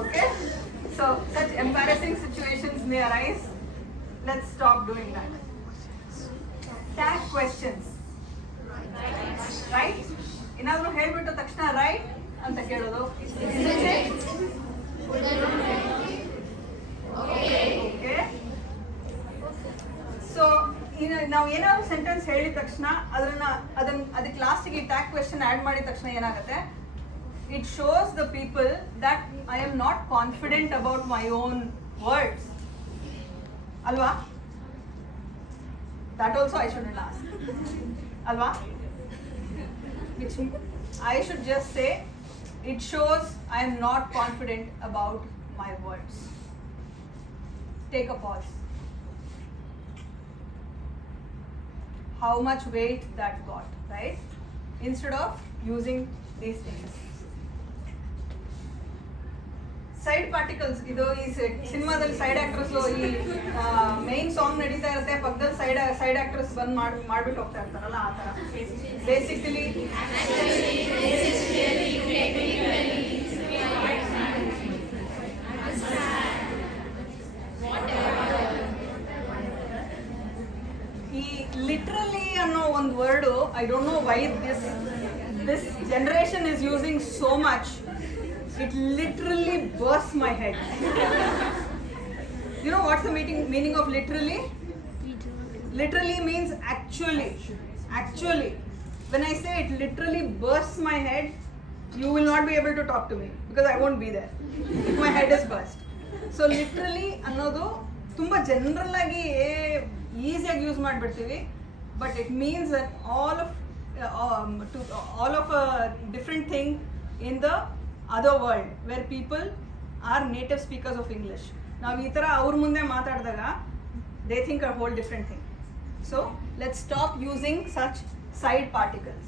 Okay? So such embarrassing situations may arise. Let's stop doing that. Tag questions. Right? ಏನಾದರೂ ಹೇಳ್ಬಿಟ್ಟು ತಕ್ಷಣ right ಅಂತ ಕೇಳೋದು. Okay. So ನಾವು ಏನಾದ್ರು sentence ಹೇಳಿದ ತಕ್ಷಣ ಅದಕ್ಕೆ ಲಾಸ್ಟಿಗೆ ಟ್ಯಾಗ್ ಕ್ವೆಶ್ಚನ್ ಆ್ಯಡ್ ಮಾಡಿದ ತಕ್ಷಣ ಏನಾಗುತ್ತೆ, it shows the people that I am not confident about my own words. Alva? That also I shouldn't ask. Alva? Which I should just say, it shows I am not confident about my words. Take a pause. How much weight that got, right? Instead of using these things. Side particles, ಇದು ಈ ಸಿನಿಮಾದಲ್ಲಿ side actress ಈ main song ನಡೀತಾ ಇರುತ್ತೆ, ಪಕ್ಕದಲ್ಲಿ side actress ಬಂದು ಮಾಡ್ಬಿಟ್ಟು ಹೋಗ್ತಾ ಇರ್ತಾರಲ್ಲ, ಆ ಥರ ಬೇಸಿಕಲಿ. ಈ ಲಿಟ್ರಲಿ ಅನ್ನೋ ಒಂದು word, I don't know why this generation is using so much. It literally bursts my head. You know what's the meaning of literally? Literally means actually. Actually. When I say it literally bursts my head, you will not be able to talk to me because I won't be there if my head is burst. So literally ಅನ್ನೋದು ತುಂಬ general ಆಗಿ ಈಸಿಯಾಗಿ use ಮಾಡಿಬಿಡ್ತೀವಿ, but it means that all of a different thing in the other world where people are native speakers of English. ನಾವು ಈ ಥರ ಅವ್ರ ಮುಂದೆ ಮಾತಾಡಿದಾಗ they think a whole different thing. So let's stop using such side particles.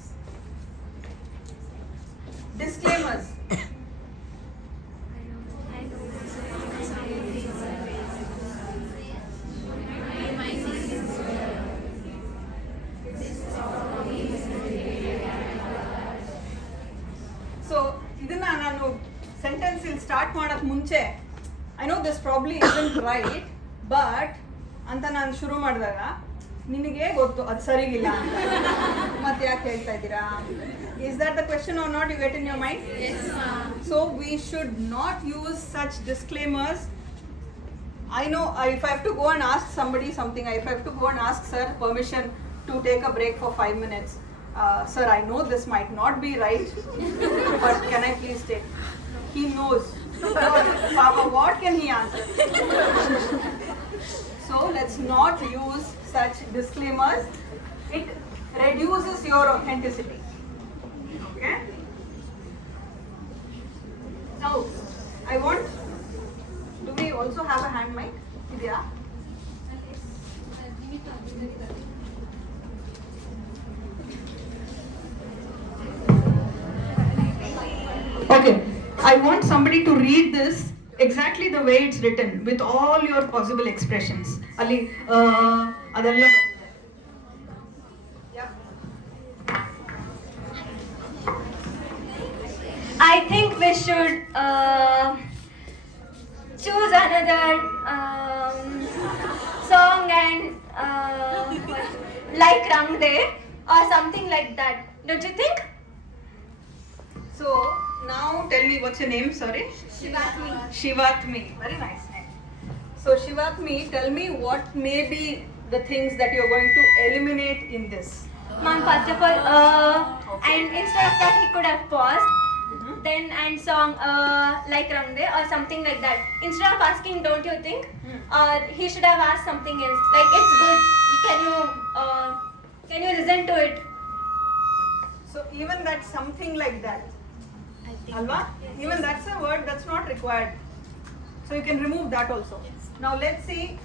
Disclaimers. So ಇದನ್ನ ನಾನು sentence ಇಲ್ಲಿ start ಮಾಡೋಕ್ಕೆ ಮುಂಚೆ, I know this probably isn't right, but ಅಂತ ನಾನು ಶುರು ಮಾಡಿದಾಗ ನಿನಗೆ ಗೊತ್ತು ಅದು ಸರಿಗಿಲ್ಲ ಅಂತ, ಮತ್ತೆ ಯಾಕೆ ಹೇಳ್ತಾ ಇದ್ದೀರಾ? Is that the question or not you get in your mind? Yes, ma'am. So we should not use such disclaimers. I know if I have to go and ask somebody something, if I have to go and ask sir permission to take a break for 5 minutes, sir, I know this might not be right, but can I please take? He knows. Papa, what can he answer? So let's not use such disclaimers. It reduces your authenticity. Okay? Now, I want, do we also have a hand mic? Idya? Okay, I want somebody to read this exactly the way it's written with all your possible expressions. Ali, adella. Yeah. I think we should choose another song and like Rang De or something like that. Don't you think? So now tell me what's your name, sorry? Shivatmi. Shivatmi, very nice name. So Shivatmi, tell me what may be the things that you're going to eliminate in this. Ma'am, first of all, and instead of that, he could have paused, then and song like Rang De or something like that. Instead of asking, don't you think? He should have asked something else. Like, it's good. Can you listen to it? So even that's something like that. Alva? Even that's a word that's not required. So you can remove that also. Now let's see,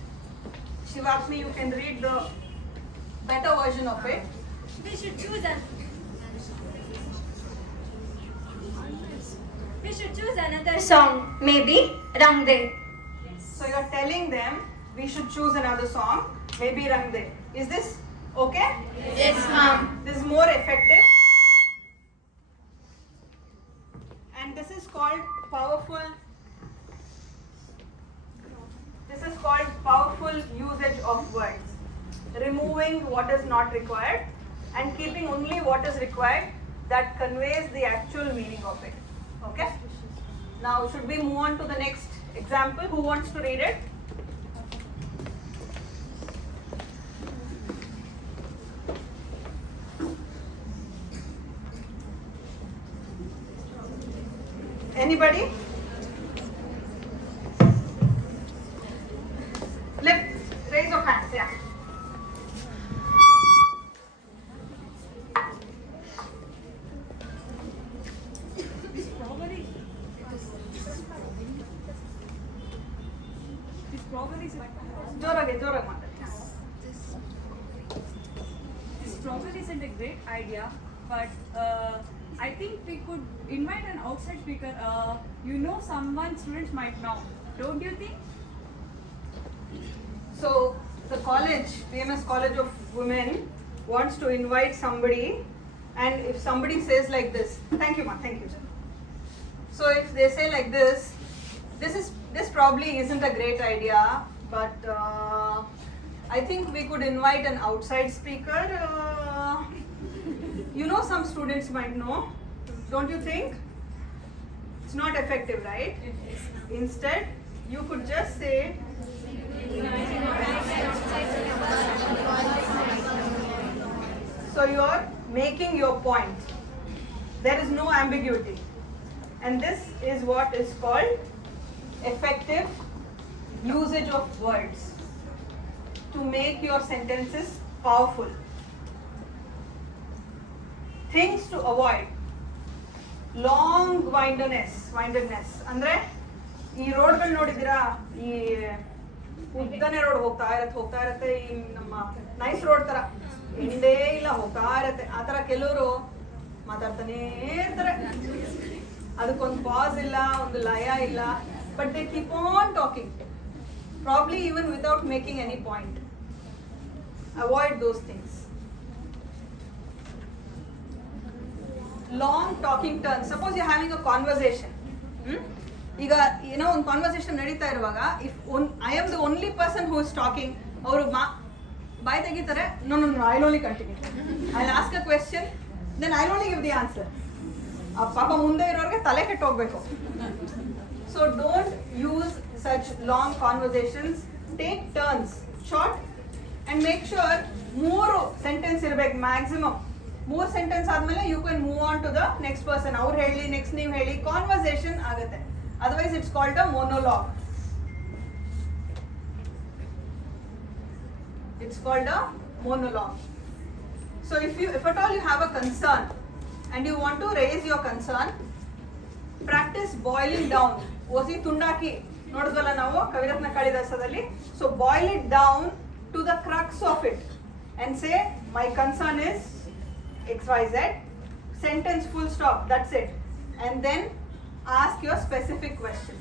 Shivatmi, you can read the better version of it. We should choose another song, maybe Rang De. So you're telling them we should choose another song, maybe Rang De. Is this okay? Yes, ma'am. This is more effective. And this is called powerful. This is called powerful usage of words. Removing what is not required and keeping only what is required that conveys the actual meaning of it. Okay? Now, should we move on to the next example? Who wants to read it? Anybody? Raise your hands, yeah. ಜೋರಾಗಿ ಮಾತಾಡಿ. This probably isn't a great idea, but I think we could invite an outside speaker. Someone students might know. Don't you think? So the college, famous College of Women, wants to invite somebody, and if somebody says like this, thank you, ma, thank you, sir. So if they say like this probably isn't a great idea, but I think we could invite an outside speaker. Some students might know, don't you think? It's not effective, right? Instead, you could just say, so you're making your point. There is no ambiguity. And this is what is called effective usage of words to make your sentences powerful. Things to avoid. Long windedness ಅಂದ್ರೆ ಈ ರೋಡ್ಗಳು ನೋಡಿದ್ದೀರಾ, ಈ ಉದ್ದನೆ road ಹೋಗ್ತಾ ಇರತ್ತೆ ಈ ನಮ್ಮ nice road ತರ ಹಿಂದೆ ಇಲ್ಲ ಹೋಗ್ತಾ ಇರತ್ತೆ. ಆ ತರ ಕೆಲವರು ಮಾತಾಡ್ತಾನೇ ಇರ್ತಾರೆ, ಅದಕ್ಕೊಂದು ಪಾಸ್ ಇಲ್ಲ, ಒಂದು ಲಯ ಇಲ್ಲ, but they keep on talking, probably even without making any point. Avoid those things. Long talking turn. Suppose you having a conversation. ಈಗ ಏನೋ ಒಂದು ಕಾನ್ವರ್ಸೇಷನ್ ನಡೀತಾ ಇರುವಾಗ, if I am the only person who is talking, ಅವರು ಬಾಯ್ ತೆಗಿತಾರೆ, no I only continue, I ask a question, then I only give the answer. ಆ ಪಾಪ ಮುಂದೆ ಇರೋರಿಗೆ ತಲೆ ಕೆಟ್ಟು ಹೋಗ್ಬೇಕು. So don't use such long conversations. Take turns, short, and make sure 3 sentence ಇರ್ಬೇಕು ಮ್ಯಾಕ್ಸಿಮಮ್. 3 ಸೆಂಟೆನ್ಸ್ ಆದ್ಮೇಲೆ you can move on to the next person. ಅವ್ರು ಹೇಳಿ, ನೆಕ್ಸ್ಟ್ ನೀವು ಹೇಳಿ, ಕಾನ್ವರ್ಸೇಷನ್ ಆಗುತ್ತೆ. Otherwise it's called a monologue. It's called a monologue. So if at all you have a concern and you want to raise your concern, practice boiling down. ಓಸಿ ತುಂಡಾಕಿ ನೋಡಿದ್ವಲ್ಲ ನಾವು Kaviratna ಕಾಳಿದಾಸದಲ್ಲಿ. So boil it down to the crux of it and say my concern is XYZ, sentence full stop, that's it. And then ask your specific question.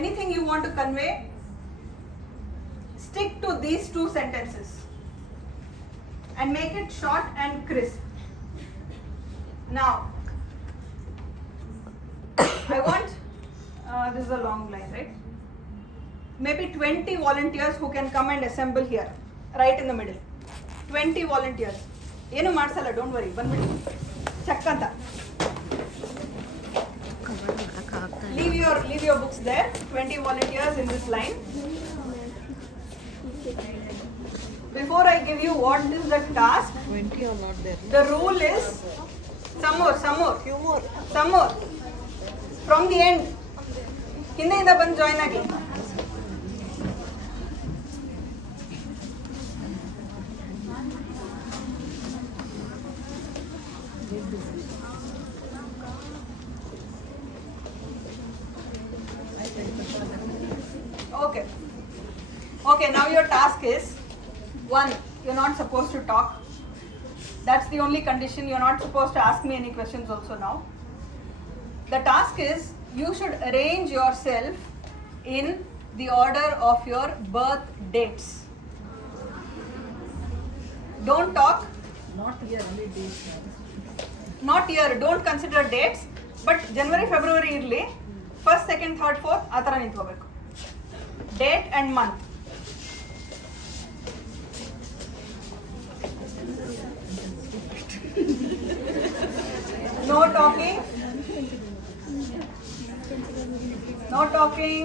Anything you want to convey, stick to these 2 sentences and make it short and crisp. Now I want this is a long line, right? Maybe 20 volunteers who can come and assemble here, right in the middle. 20 volunteers. ಏನು ಮಾಡ್ಸಲ್ಲ, don't worry, ಬಂದ್ಬಿಡಿ check ಅಂತ. Leave your books there. 20 volunteers in this line. Before I give you what is the task, 20 are not there. the rule is some more. From the end. ಹಿಂದೆಯಿಂದ ಬಂದು join ಆಗಿ. Okay, now your task is 1, you're not supposed to talk. That's the only condition. You're not supposed to ask me any questions also now. The task is you should arrange yourself in the order of your birth dates. Don't talk. Not here, only days. Not year, don't consider dates, but January, February irli, 1st, 2nd, 3rd, 4th ಆ ಥರ ನಿಂತ್ಕೋಬೇಕು. Date and month. No talking. No talking.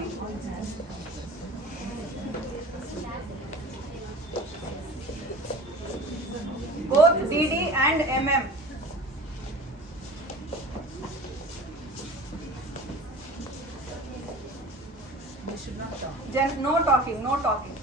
Both DD and MM. We should not talk. No talking, no talking.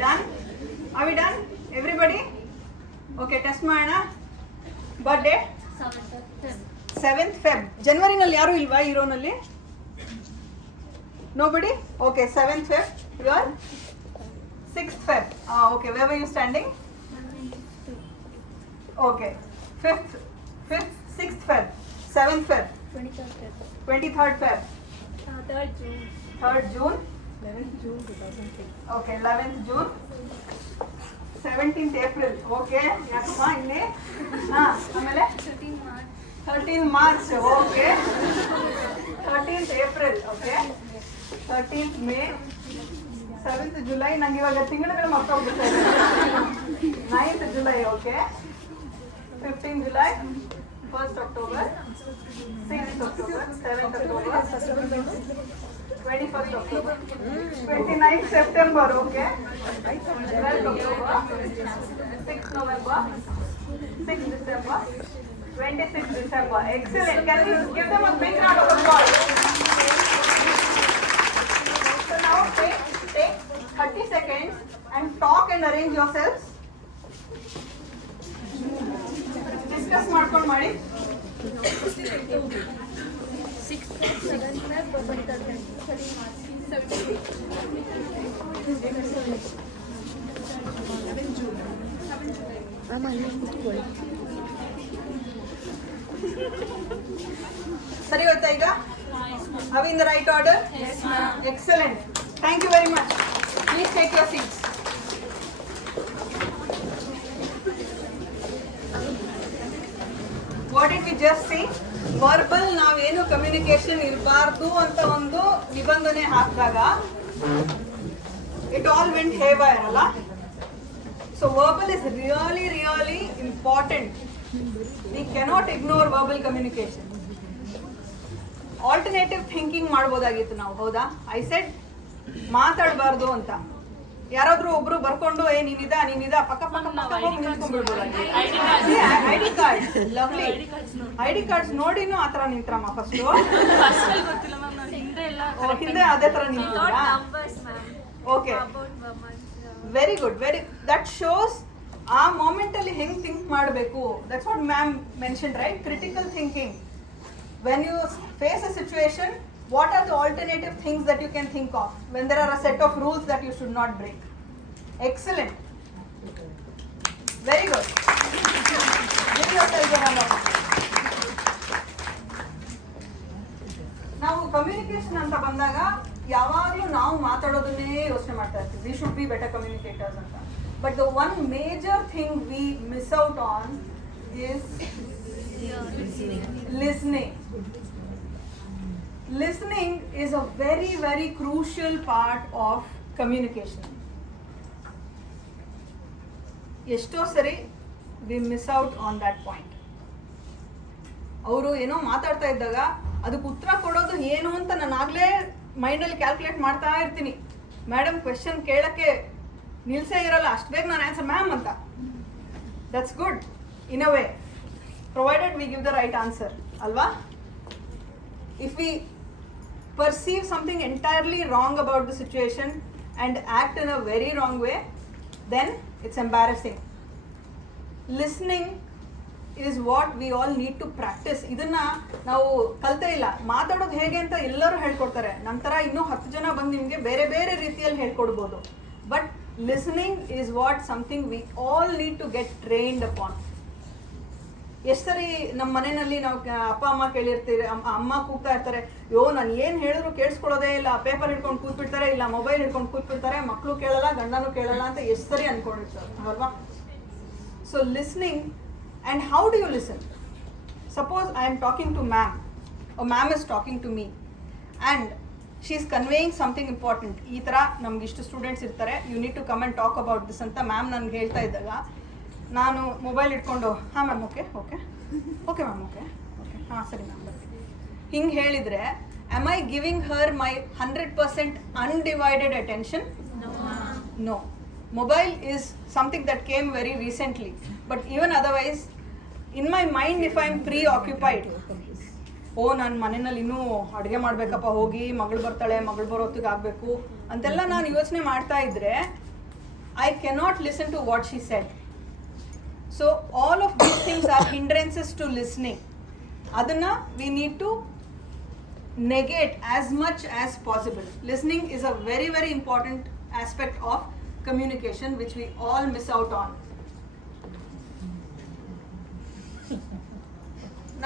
Done? Are we done? Everybody? Okay, test ಮಾಡೋಣ. Birthday? 7th Feb. ಜನವರಿನಲ್ಲಿ ಯಾರು ಇಲ್ವಾ ಹೀರೋನಲ್ಲಿ? Nobody? Okay, 7th Feb. You are? 6th Feb. Okay, where were you standing? Okay. 5th, 6th Feb. 7th Feb. 23rd Feb. 3rd June. 11th June 2003. Okay, 11th June. 17th April. Okay. ಯಾಕಮ್ಮ ಇಲ್ಲಿ? ಆಮೇಲೆ? 13th March. Okay. 13th April. Okay. 13th May. 7th July. ನಂಗೆ ಇವಾಗ ತಿಂಗಳುಗಳು ಮರ್ತೋಗ್ಬಿಡ್ತಾ ಇದೆ. 9th July. Okay. 15th July. 1st October. 6th October. 7th October. 21st October. 29th September. Okay. 12th October. 6th November. 6th December. 26th December. Excellent. Can you give them a big round of applause? So now take 30 seconds and talk and arrange yourselves. Discuss ಮಾಡ್ಕೊಂಡು ಮಾಡಿ. 6th, 7th, 23rd, 17th. ಸರಿ ಹೋಯ್ತಾ ಈಗ? Are we in the right order? Yes, ma'am. Excellent. Thank you very much. Please take your seats. What did we just see? Verbal ನಾವೇನು communication ಇರಬಾರ್ದು ಅಂತ ಒಂದು ನಿಬಂಧನೆ ಹಾಕಿದಾಗ it all went haywire ಅಲ್ಲ? So verbal is really, really important. We cannot ignore verbal communication. Alternative thinking ಮಾಡ್ಬೋದಾಗಿತ್ತು ನಾವು, ಹೌದಾ? I said ಮಾತಾಡಬಾರ್ದು ಅಂತ. ಯಾರಾದ್ರೂ ಒಬ್ರು ಬರ್ಕೊಂಡು ನೀನಿದ ಪಕ್ಕ ಹೋಗಿ ನಿಂತ್ಕೊಂಡ್ಬಿಡ್ಬೋದು. ID cards lovely. ID cards ನೋಡಿನೂ ಆ ಥರ ನಿಂತ್ರಮ್ಮ ಫಸ್ಟು. ಹಿಂದೆ ಅದೇ ಥರ ನಿಂತಿದ್ರಾ? Okay, very good. That shows ಆ ಮೊಮೆಂಟಲ್ಲಿ ಹೆಂಗೆ ಥಿಂಕ್ ಮಾಡಬೇಕು. That's what ma'am mention, right? Critical thinking. When you face a situation, what are the alternative things that you can think of when there are a set of rules that you should not break? Excellent. Very good. Give yourself a round of applause. ನಾವು communication ಅಂತ ಬಂದಾಗ ಯಾವಾಗಲೂ ನಾವು ಮಾತಾಡೋದನ್ನೇ ಯೋಚನೆ ಮಾಡ್ತಾ ಇರ್ತೀವಿ. We should be better ಕಮ್ಯುನಿಕೇಟರ್ಸ್ ಅಂತ. But the one major thing we miss out on is listening. Listening is a very, very crucial part of communication. ಎಷ್ಟೋ ಸರಿ we miss out on that point. ಅವರು ಏನೋ ಮಾತಾಡ್ತಾ ಇದ್ದಾಗ ಅದಕ್ಕೆ ಉತ್ತರ ಕೊಡೋದು ಏನು ಅಂತ ನಾನು ಆಗಲೇ ಮೈಂಡಲ್ಲಿ ಕ್ಯಾಲ್ಕುಲೇಟ್ ಮಾಡ್ತಾ ಇರ್ತೀನಿ. ಮೇಡಮ್ ಕ್ವೆಶನ್ ಕೇಳೋಕ್ಕೆ ನಿಲ್ಸೇ ಇರಲ್ಲ, ಅಷ್ಟು ಬೇಗ ನಾನು ಆನ್ಸರ್ ಮ್ಯಾಮ್ ಅಂತ. That's good in a way, provided we give the right answer, alva. If we perceive something entirely wrong about the situation and act in a very wrong way, then it's embarrassing. Listening is what we all need to practice. ಇದನ್ನ ನಾವು ಕಲ್ತೇ ಇಲ್ಲ. ಮಾತಾಡೋದು ಹೇಗೆ ಅಂತ ಎಲ್ಲರೂ ಹೇಳ್ಕೊಡ್ತಾರೆ. ನಂತರ ಇನ್ನೂ 10 ಜನ ಬಂದು ನಿಮಗೆ ಬೇರೆ ಬೇರೆ ರೀತಿಯಲ್ಲಿ ಹೇಳ್ಕೊಡ್ಬೋದು. But listening is what something we all need to get trained upon. ಎಷ್ಟು ಸರಿ ನಮ್ಮ ಮನೆಯಲ್ಲಿ ನಾವು ಅಪ್ಪ ಅಮ್ಮ ಕೇಳಿರ್ತೀರಿ, ಅಮ್ಮ ಕೂಗ್ತಾ ಇರ್ತಾರೆ, ನಾನು ಏನು ಹೇಳಿದ್ರು ಕೇಳಿಸ್ಕೊಳ್ಳೋದೇ ಇಲ್ಲ, ಪೇಪರ್ ಹಿಡ್ಕೊಂಡು ಕೂತ್ಬಿಡ್ತಾರೆ, ಇಲ್ಲ ಮೊಬೈಲ್ ಹಿಡ್ಕೊಂಡು ಕೂತ್ಬಿಡ್ತಾರೆ, ಮಕ್ಕಳು ಕೇಳಲ್ಲ ಗಂಡನೂ ಕೇಳಲ್ಲ ಅಂತ ಎಷ್ಟು ಸರಿ ಅಂದ್ಕೊಂಡಿರ್ತಾರೆ ಅಲ್ವಾ? So listening, and how do you listen? Suppose I am talking to ma'am, ma'am is talking to me and she is conveying something important. ಈ ಥರ ನಮ್ಗೆ ಇಷ್ಟು ಸ್ಟೂಡೆಂಟ್ಸ್ ಇರ್ತಾರೆ, you need to come and talk about this ಅಂತ ma'am ನನಗೆ ಹೇಳ್ತಾ ಇದ್ದಾಗ ನಾನು ಮೊಬೈಲ್ ಇಟ್ಕೊಂಡು ಹಾಂ ಮ್ಯಾಮ್ ಓಕೆ ಮ್ಯಾಮ್ ಓಕೆ ಹಾಂ ಸರಿ ಮ್ಯಾಮ್ ಬರ್ತೀನಿ ಹಿಂಗೆ ಹೇಳಿದರೆ, am I giving her my 100% undivided attention? No. Mobile is something that came very recently, but even otherwise in my mind if I am preoccupied, ನಾನು ಮನೆಯಲ್ಲಿ ಇನ್ನೂ ಅಡುಗೆ ಮಾಡಬೇಕಪ್ಪ, ಹೋಗಿ ಮಗಳು ಬರ್ತಾಳೆ, ಮಗಳು ಬರೋತ್ತಿಗೆ ಆಗಬೇಕು ಅಂತೆಲ್ಲ ನಾನು ಯೋಚನೆ ಮಾಡ್ತಾ ಇದ್ದರೆ, I cannot listen to what she said. So all of these things are hindrances to listening. Adana we need to negate as much as possible. Listening is a very, very important aspect of communication which we all miss out on.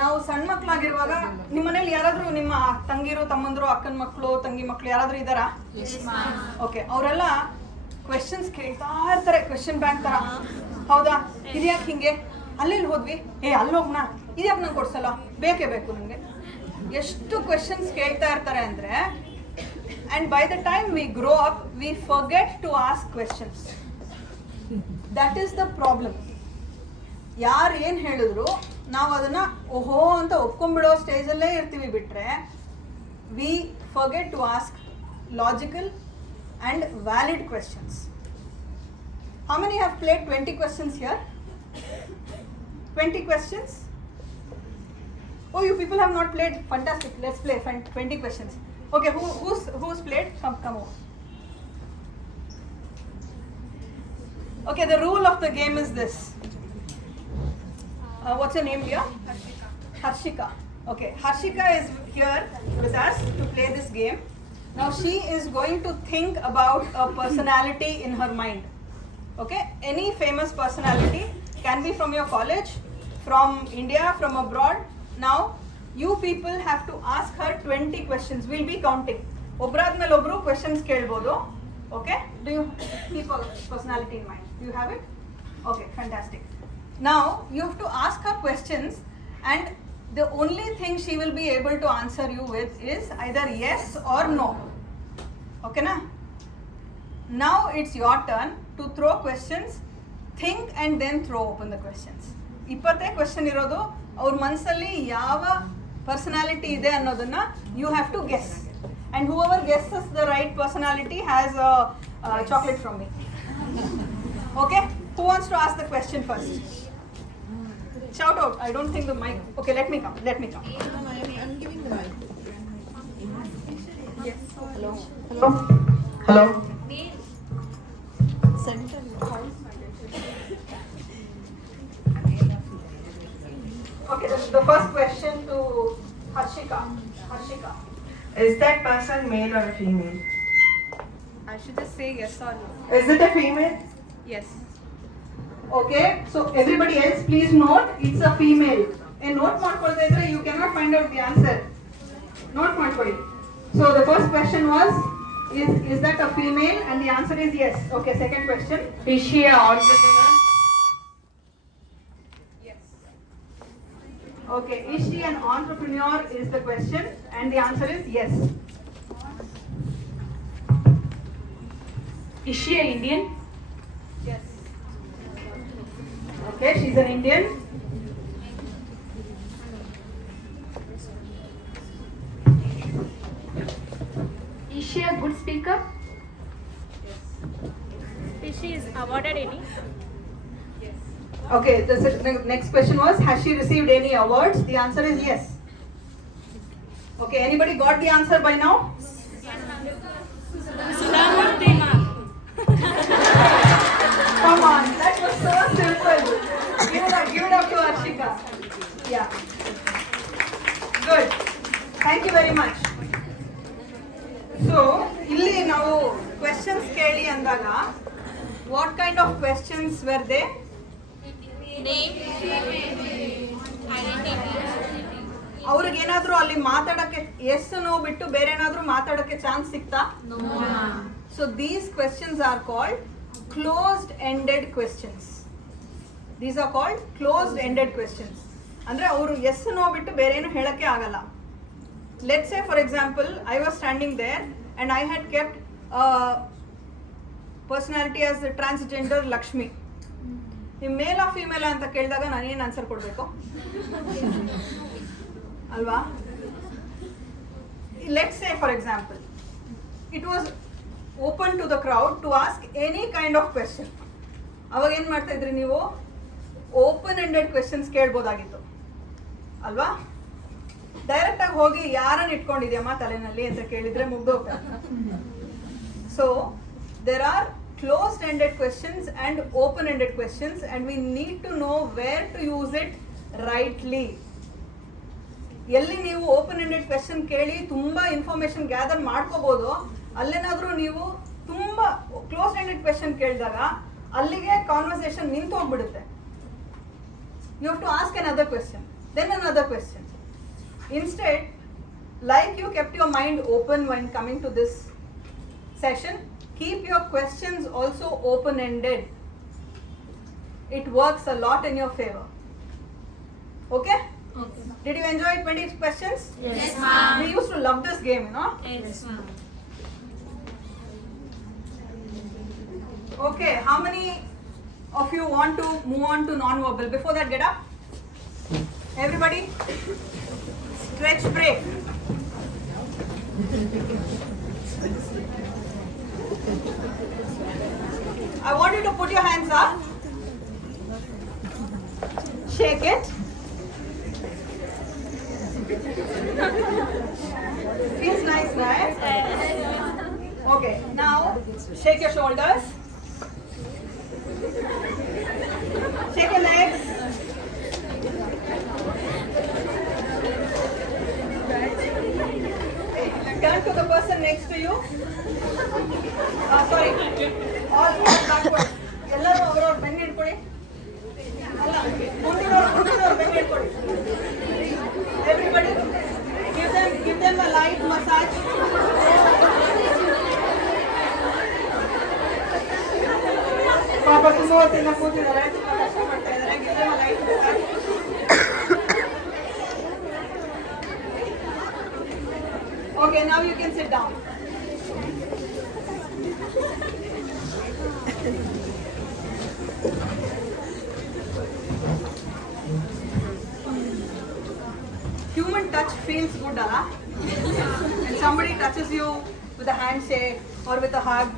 ನಾವು ಸಣ್ಣ ಮಕ್ಕಳಾಗಿರುವಾಗ ನಿಮ್ಮ ಮನೇಲಿ ಯಾರಾದರೂ ನಿಮ್ಮ ತಂಗಿರು ತಮ್ಮಂದರು ಅಕ್ಕನ ಮಕ್ಕಳು ತಂಗಿ ಮಕ್ಕಳು ಯಾರಾದರೂ ಇದ್ದಾರಾ? ಓಕೆ, ಅವರೆಲ್ಲ ಕ್ವೆಶನ್ಸ್ ಕೇಳ್ತಾ ಇರ್ತಾರೆ, ಕ್ವೆಶನ್ ಬ್ಯಾಂಕ್ ಥರ. ಹೌದಾ, ಇದ್ಯಾಕೆ ಹಿಂಗೆ, ಅಲ್ಲೆಲ್ಲಿ ಹೋದ್ವಿ, ಅಲ್ಲಿ ಹೋಗ್ನಾ, ಇದ್ಯಾಕೆ ನಂಗೆ ಕೊಡ್ಸಲ್ಲ, ಬೇಕೇ ಬೇಕು ನನಗೆ. ಎಷ್ಟು ಕ್ವೆಶನ್ಸ್ ಕೇಳ್ತಾ ಇರ್ತಾರೆ ಅಂದರೆ, and by the time we grow up we forget to ask questions. That is the problem. ಯಾರು ಏನು ಹೇಳಿದ್ರು ನಾವು ಅದನ್ನು ಓಹೋ ಅಂತ ಒಪ್ಕೊಂಡ್ಬಿಡೋ ಸ್ಟೇಜಲ್ಲೇ ಇರ್ತೀವಿ, ಬಿಟ್ಟರೆ we forget to ask logical and valid questions. How many have played 20 questions here? 20 questions? Oh, you people have not played? Fantastic. Let's play 20 questions. Okay, who's played? Come over. Okay, the rule of the game is this. What's your name, dear? Harshika. Okay, Harshika is here with us to play this game. Now she is going to think about a personality in her mind. Okay, any famous personality, can be from your college, from India, from abroad. Now you people have to ask her 20 questions. We'll be counting. Obradmel obru questions kelbodu. Okay, do you keep a personality in mind? Do you have it? Okay, fantastic. Now you have to ask her questions, and the only thing she will be able to answer you with is either yes or no. Okay na? Now it's your turn to throw questions. Think and then throw open the questions. 20 question ಇರೋದು, ಅವ್ರ ಮನಸ್ಸಲ್ಲಿ ಯಾವ personality ಇದೆ ಅನ್ನೋದನ್ನ you have to guess, and whoever guesses the right personality has a chocolate from me. Okay? Who wants to ask the question first? Shout out. I don't think the mic. Okay, let me come. No, I'm giving the mic. Yes. Hello. Hello. Hello. Center. Okay, the first question to Harshika. Harshika. Is that person male or a female? I should just say yes or no. Is it a female? Yes. Okay, so everybody else please note it's a female. A note ಮಾಡ್ಕೊಳ್ತಾ ಇದ್ರೆ you cannot find out the answer. Note ಮಾಡ್ಕೊಳ್ಳಿ. So the first question was is that a female and the answer is yes. Okay, second question. Is she an entrepreneur? Yes. Okay, is she an entrepreneur is the question and the answer is yes. Is she an Indian? Yes. Okay, she's an Indian. Is she a good speaker? Is she is awarded any? Okay, the next question was has she received any awards? The answer is yes. Okay, anybody got the answer by now? Come on, that was so simple. Give it up to Arshika. Yeah. Good. Thank you very much. So, ಇಲ್ಲಿ ನಾವು questions ಕೇಳಿ ಅಂದಾಗ what kind of questions were they? ಅವ್ರಿಗೇನಾದ್ರೂ ಅಲ್ಲಿ ಮಾತಾಡಕ್ಕೆ S no ಬಿಟ್ಟು ಬೇರೆ ಏನಾದ್ರೂ ಮಾತಾಡಕ್ಕೆ ಚಾನ್ಸ್ ಸಿಕ್ತಾ? So these questions are called closed-ended questions. These are called closed-ended questions. ಅಂದ್ರೆ ಅವರು ಎಸ್ ನೋ ಬಿಟ್ಟು ಬೇರೆ ಏನು ಹೇಳಕ್ಕೆ ಆಗಲ್ಲ. Let's say for example, I was standing there and I had kept personality as the transgender Lakshmi. ನೀವು ಮೇಲ್ ಆ female ಅಂತ ಕೇಳಿದಾಗ ನಾನು ಏನು ಆನ್ಸರ್ ಕೊಡಬೇಕು ಅಲ್ವಾ? Let's say for example, it was open to the crowd to ask any kind of question. ಅವಾಗ ಏನು ಮಾಡ್ತಾ ಇದ್ರಿ ನೀವು? ಓಪನ್ ಎಂಡೆಡ್ ಕ್ವೆಶನ್ಸ್ ಕೇಳ್ಬೋದಾಗಿತ್ತು ಅಲ್ವಾ? ಡೈರೆಕ್ಟ್ ಆಗಿ ಹೋಗಿ ಯಾರನ್ನ ಇಟ್ಕೊಂಡಿದ್ಯಮ್ಮ ತಲೆನಲ್ಲಿ ಅಂತ ಕೇಳಿದ್ರೆ ಮುಗ್ದೋಗ್ತಾರೆ. So there are closed-ended questions and open-ended questions, and we need to know where to use it rightly. ಎಲ್ಲಿ ನೀವು ಓಪನ್ ಎಂಡೆಡ್ ಕ್ವೆಶನ್ ಕೇಳಿ ತುಂಬಾ ಇನ್ಫಾರ್ಮೇಶನ್ ಗ್ಯಾದರ್ ಮಾಡ್ಕೋಬಹುದು, ಅಲ್ಲೇನಾದ್ರೂ ನೀವು ತುಂಬಾ ಕ್ಲೋಸ್ ಎಂಡೆಡ್ ಕ್ವೆಶನ್ ಕೇಳಿದಾಗ ಅಲ್ಲಿಗೆ ಕಾನ್ವರ್ಸೇಷನ್ ನಿಂತು ಹೋಗ್ಬಿಡುತ್ತೆ. You have to ask another question, then another question. Instead, like you kept your mind open when coming to this session, keep your questions also open-ended. It works a lot in your favor. Okay? Okay. Did you enjoy 20 questions? Yes, ma'am. We used to love this game, you know? Yes, ma'am. Okay, how many of you want to move on to non-verbal? Before that, get up. Everybody, stretch break. I want you to put your hands up. Shake it. Feels nice, right? Okay, now shake your shoulders. Shake your legs. Turn to the person next to you. Sorry. All backward. ಎಲ್ಲರೂ ಅವರವ್ರ ಬೆನ್ನು ಹಿಡ್ಕೊಳ್ಳಿ. ಅಲ್ಲ, ಮುಂದಿನವ್ರು ಬೆನ್ನು ಹಿಡ್ಕೊಳ್ಳಿ. Everybody, give them a light massage. ಪಾಪ ತುಂಬಾ ಹೊತ್ತಿಂದ ಕೂತಿದ್ದಾರೆ, ತುಂಬಾ ಕಷ್ಟಪಡ್ತಾ ಇದ್ದಾರೆ. Give them a light massage. Okay, now you can sit down. Human touch feels good, ala? When somebody touches you with a handshake or with a hug,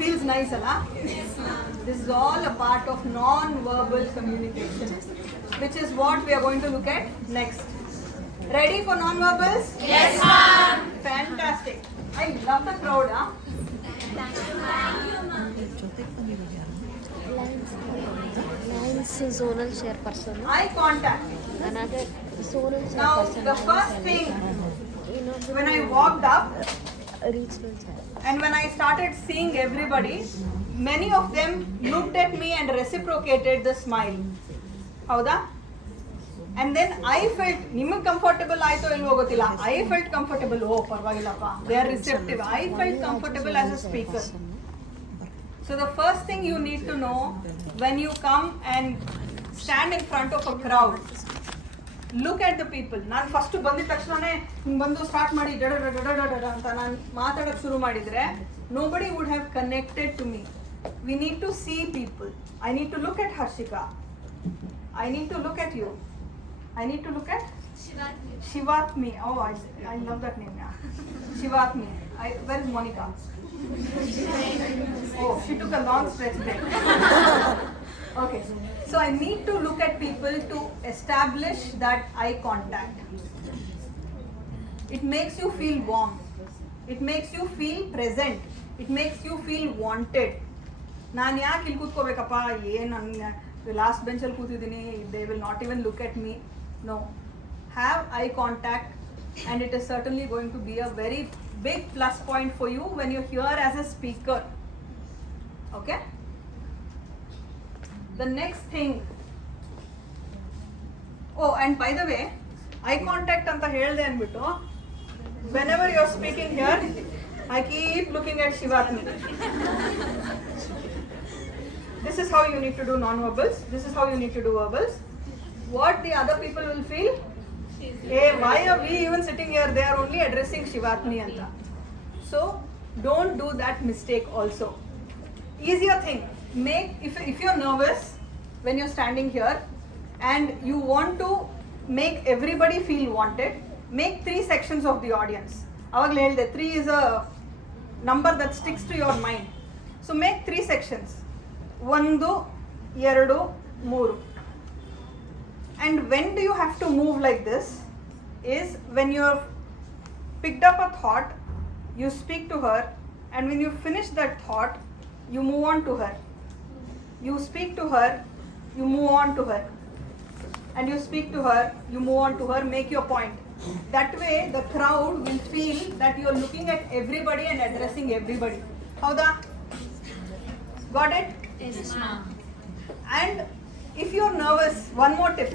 Feels nice, Allah? Yes, ma'am. This is all a part of non-verbal communication, which is what we are going to look at next. Ready for non-verbals? Yes, ma'am. Fantastic. I love the crowd, huh? ಜೊತೆಗೆ ಬಂದಿರೋದು ಯಾರು? Lines zonal chairperson. Eye contact. Another zonal Now, chairperson. the first thing, Inaugural when I walked up regional chair. and when I started seeing everybody, many of them looked at me and reciprocated the smile. Howda? And then I felt, ನಿಮಗೆ comfortable ಆಯ್ತೋ ಇಲ್ವೋ ಗೊತ್ತಿಲ್ಲ, I felt comfortable. Oh, ಪರವಾಗಿಲ್ಲಪ್ಪ, they are receptive. I felt comfortable as a speaker. So the first thing you need to know when you come and stand in front of a crowd, look at the people. ನಾನು first ಬಂದಿದ ತಕ್ಷಣನೇ ಹಿಂಗೆ ಬಂದು start ಮಾಡಿ ಡಡ ಡಡ ಡಡ ಡಡ ಅಂತ ನಾನು ಮಾತಾಡೋಕ್ಕೆ ಶುರು ಮಾಡಿದರೆ nobody would have connected to me. We need to see people. I need to look at Harshika. I need to look at you. I need to look at Shivatmi. Oh, I love that name. Yeah. Shivatmi. Where is Monica? Oh, she took a long stretch break. Okay. So I need to look at people to establish that eye contact. It makes you feel warm. It makes you feel present. It makes you feel wanted. ನಾನು ಯಾಕೆ ಇಲ್ಲಿ ಕೂತ್ಕೋಬೇಕಪ್ಪ, ಏನು ನನ್ನ last ಬೆಂಚಲ್ಲಿ ಕೂತಿದ್ದೀನಿ, they will not even look at me. No. Have eye contact, and it is certainly going to be a very big plus point for you when you're here as a speaker. Okay? The next thing. Oh, and by the way, eye contact anta ಹೇಳ್ದೆ ಅಂದ್ಬಿಟ್ಟು, whenever you're speaking here, I keep looking at Shivatmi. This is how you need to do non-verbals. This is how you need to do verbals. What the other people will feel? Hey, why are we even sitting here? They are only addressing Shivatmi anta. So don't do that mistake also. Easier thing. If you're nervous when you're standing here and you want to make everybody feel wanted, make 3 sections of the audience. Avagale helde 3 is a number that sticks to your mind. So make 3 sections. 1, 2, 3. And when do you have to move like this is when you've picked up a thought, you speak to her, and when you finish that thought, you move on to her. You speak to her, you move on to her. And you speak to her, you move on to her, make your point. That way the crowd will feel that you are looking at everybody and addressing everybody. Howda? Got it? Yes, ma'am. And if you're nervous, one more tip.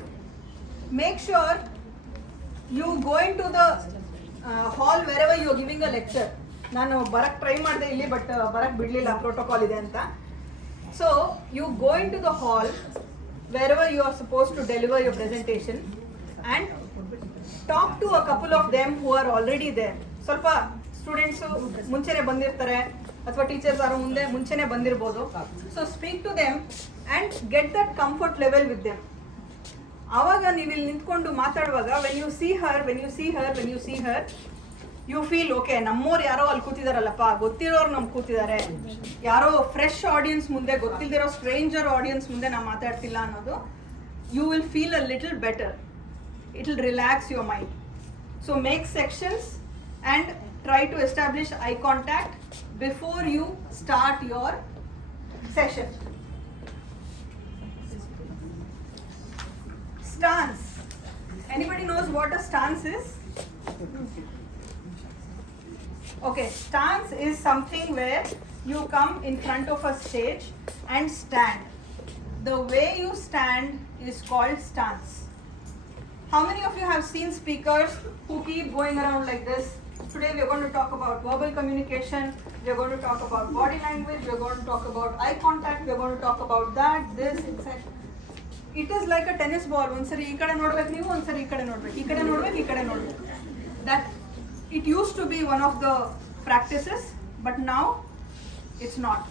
Make sure you go into the hall wherever you're giving a lecture. ನಾನು ಬರಕ್ಕೆ try ಮಾಡಿದೆ ಇಲ್ಲಿ, but ಬರಕ್ಕೆ ಬಿಡಲಿಲ್ಲ, protocol ಇದೆ ಅಂತ. So you go into the hall wherever you are supposed to deliver your presentation and talk to a couple of them who are already there. ಸ್ವಲ್ಪ students ಮುಂಚೆನೆ ಬಂದಿರ್ತಾರೆ ಅಥವಾ ಟೀಚರ್ಸ್ ಯಾರು ಮುಂಚೆನೆ ಬಂದಿರ್ಬೋದು. So speak to them and get that comfort level with them. ಆವಾಗ ನೀವು ಇಲ್ಲಿ ನಿಂತ್ಕೊಂಡು ಮಾತಾಡುವಾಗ when you see her you feel okay, ನಮ್ಮೋರು ಯಾರೋ ಅಲ್ಲಿ ಕೂತಿದಾರಲ್ಲಪ್ಪ, ಗೊತ್ತಿರೋರು ನಮ್ಗೆ ಕೂತಿದ್ದಾರೆ, ಯಾರೋ ಫ್ರೆಶ್ ಆಡಿಯನ್ಸ್ ಮುಂದೆ, ಗೊತ್ತಿಲ್ದಿರೋ ಸ್ಟ್ರೇಂಜರ್ ಆಡಿಯನ್ಸ್ ಮುಂದೆ ನಾವು ಮಾತಾಡ್ತಿಲ್ಲ ಅನ್ನೋದು, you will feel a little better. It will relax your mind. So make sections and try to establish eye contact before you start your session. Stance. Anybody knows what a stance is? Okay, stance is something where you come in front of a stage and stand. The way you stand is called stance. How many of you have seen speakers who keep going around like this? Today we are going to talk about verbal communication, we are going to talk about body language, we are going to talk about eye contact, we are going to talk about that, this, etc. It is like a tennis ball. Onsari ee kade nodbeku neevu, onsari ee kade nodbeku, ee kade nodbeku, ee kade nodbeku. That it used to be one of the practices, but now it's not.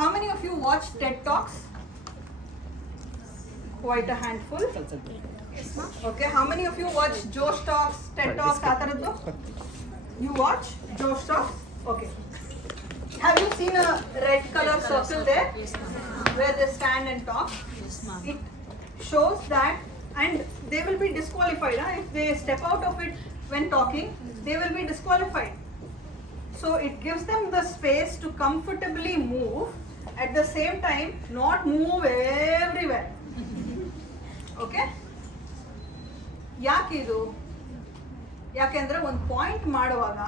How many of you watch TED Talks? Quite a handful. Okay, how many of you watch Josh Talks, TED Talks, ಆ ಥರದ್ದು? You watch Josh Talks? Okay. Have you seen a red color circle there? Where they stand and talk? It shows that, and they will be disqualified. If they step out of it when talking, they will be disqualified. So it gives them the space to comfortably move, at the same time not move everywhere. Okay? ಯಾಕಿದು? ಯಾಕೆಂದ್ರೆ ಒಂದು point ಮಾಡುವಾಗ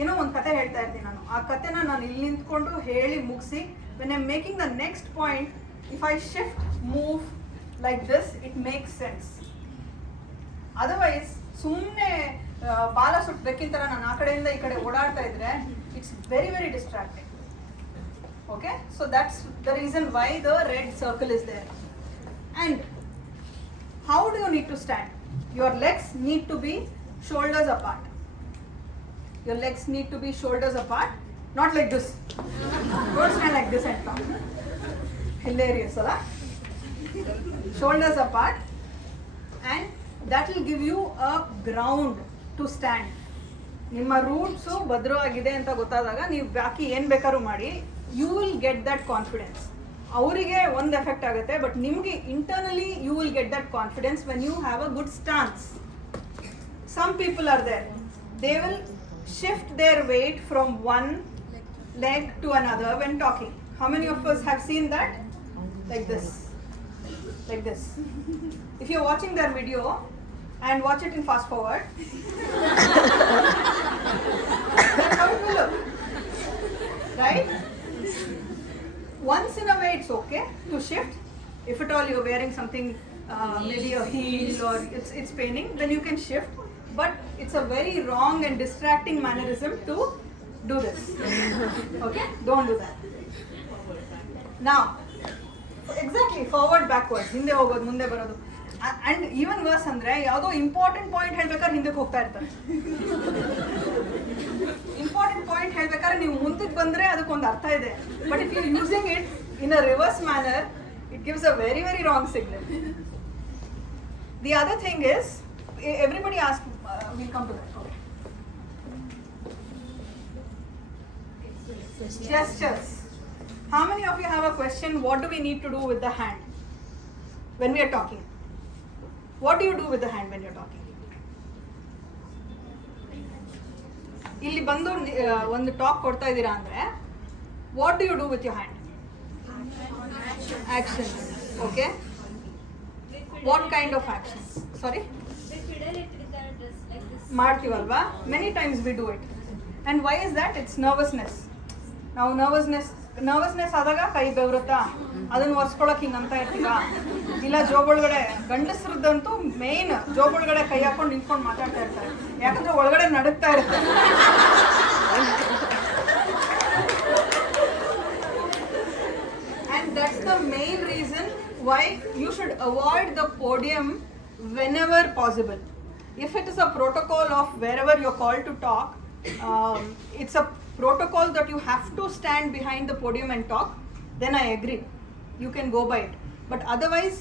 ಏನೋ ಒಂದು ಕತೆ ಹೇಳ್ತಾ ಇರ್ತೀನಿ ನಾನು, ಆ ಕತೆನ ನಾನು ಇಲ್ಲಿ ನಿಂತ್ಕೊಂಡು ಹೇಳಿ ಮುಗಿಸಿ, when I am making the next point, if I shift move like this, it makes sense. Otherwise ಸುಮ್ಮನೆ ಬಾಲ ಸುಟ್ಟಬೇಕಿಂತ ನಾನು ಆ ಕಡೆಯಿಂದ ಈ ಕಡೆ ಓಡಾಡ್ತಾ ಇದ್ರೆ it's very very distracting. Okay, so that's the reason why the red circle is there. And how do you need to stand? Your legs need to be shoulders apart. Your legs need to be shoulders apart, not like this. Don't stand like this and talk. Hilarious, right? Shoulders apart, and that will give you a ground to stand. ನಿಮ್ಮ roots ಭದ್ರವಾಗಿದೆ ಅಂತ ಗೊತ್ತಾದಾಗ ನೀವು ಬಾಕಿ ಏನು ಬೇಕಾದ್ರೂ ಮಾಡಿ, you will get that confidence. ಅವರಿಗೆ ಒಂದು ಎಫೆಕ್ಟ್ ಆಗುತ್ತೆ, ಬಟ್ ನಿಮಗೆ internally you will get that confidence when you have a good stance. Some people are there, they will shift their weight from one leg to another when talking. How many of us have seen that? Like this. Like this. If you're watching their video and watch it in fast forward, that's how it will look. Right? Once in a way it's okay to shift. If at all you're wearing something, maybe a heel or it's paining, then you can shift. But it's a very wrong and distracting mannerism to do this. Okay? Don't do that. Now, exactly, forward, backward. ಹಿಂದೆ ಹೋಗೋದು, ಮುಂದೆ ಬರೋದು. And even worse ಅಂದ್ರೆ ಯಾವುದೋ important point ಹೇಳ್ಬೇಕಾದ್ರೆ ಹಿಂದಕ್ಕೆ ಹೋಗ್ತಾ ಇರ್ತಾರೆ. ಇಂಪಾರ್ಟೆಂಟ್ ಪಾಯಿಂಟ್ ಹೇಳ್ಬೇಕಾದ್ರೆ ನೀವು ಮುಂದಕ್ಕೆ ಬಂದ್ರೆ ಅದಕ್ಕೊಂದು ಅರ್ಥ ಇದೆ. But if you using it in a reverse manner, it gives a very very wrong signal. The other thing is, everybody ask, will come to that. Gestures. How many of you have a question, what do we need to do with the hand when we are talking? What do you do with the hand when you're talking? ಇಲ್ಲಿ ಬಂದು ಒಂದು talk ಕೊಡ್ತಾ ಇದ್ದೀರಾ ಅಂದ್ರೆ, what do you do with your hand? Actions. Okay. What kind of actions? Sorry? ಮಾಡ್ತೀವಲ್ವಾ? Many times we do it. And why is that? It's nervousness. ನಾವು nervousness ಆದಾಗ ಕೈ ಬೆವರುತ್ತಾ, ಅದನ್ನು ಒರೆಸ್ಕೊಳಕ್ಕೆ ಹಿಂಗೆ ಅಂತ ಇರ್ತೀರಾ? ಇಲ್ಲ ಜೋಬೊಳಗಡೆ, ಗಂಡಸ್ರದ್ದಂತೂ ಮೇಯ್ನ್ ಜೋಬೊಳಗಡೆ ಕೈ ಹಾಕೊಂಡು ನಿಂತ್ಕೊಂಡು ಮಾತಾಡ್ತಾ ಇರ್ತಾರೆ, ಯಾಕಂದ್ರೆ ಒಳಗಡೆ ನಡುಗ್ತಾ ಇರುತ್ತೆ. And that's the main reason why you should avoid the podium whenever possible. If it is a protocol of wherever you're called to talk, it's a protocol that you have to stand behind the podium and talk, then I agree, you can go by it. But otherwise,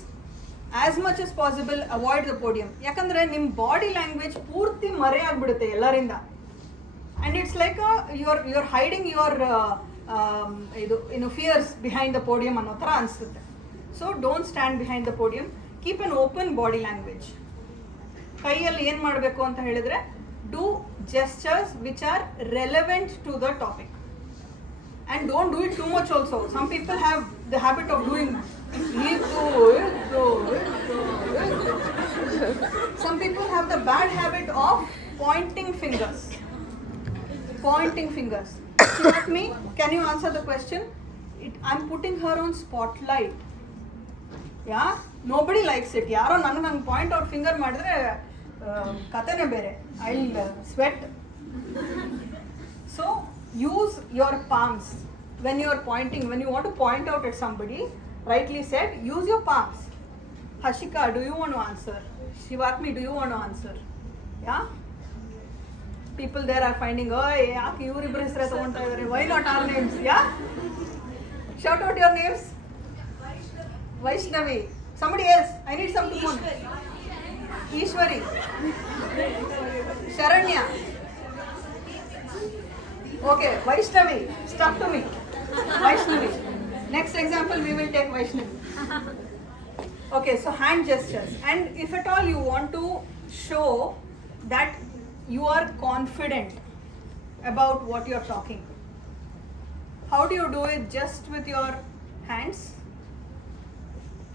as much as possible, avoid the podium. ಯಾಕಂದ್ರೆ ನಿಮ್ಮ body language ಪೂರ್ತಿ ಮರೆ ಆಗ್ಬಿಡುತ್ತೆ ಎಲ್ಲರಿಂದ. And it's like you're hiding your fears behind the podium ಅನ್ನೋ ಥರ ಅನಿಸುತ್ತೆ. So don't stand behind the podium. Keep an open body language. ಕೈಯಲ್ಲಿ ಏನು ಮಾಡಬೇಕು ಅಂತ ಹೇಳಿದ್ರೆ, do gestures which are relevant to the topic, and don't do it too much also. Some people have the habit of doing some people have the bad habit of pointing fingers. See what me? Can you answer the question? I'm putting her on spotlight. Yeah, nobody likes it. ಯಾರೋ ನನಗೆ ಹಂಗೆ point out finger ಮಾಡಿದ್ರೆ ಕಥೆನೇ ಬೇರೆ. I'll sweat. So use your palms when you are pointing. When you want to point out at somebody, rightly said, use your palms. Hashika, do you want to answer? Shivatmi, do you want to answer? Yeah? People there are finding, oh, yaake ivribru hesare tagonta idare, why not our names? Yeah? Shout out your names. Vaishnavi. Somebody else. I need some more. Ishwari. Sharanya. Okay, Vaishnavi, stuck to me. Vaishnavi. Next example, we will take Vaishnavi. Okay, so hand gestures. And if at all you want to show that you are confident about what you're talking, how do you do it? Just with your hands?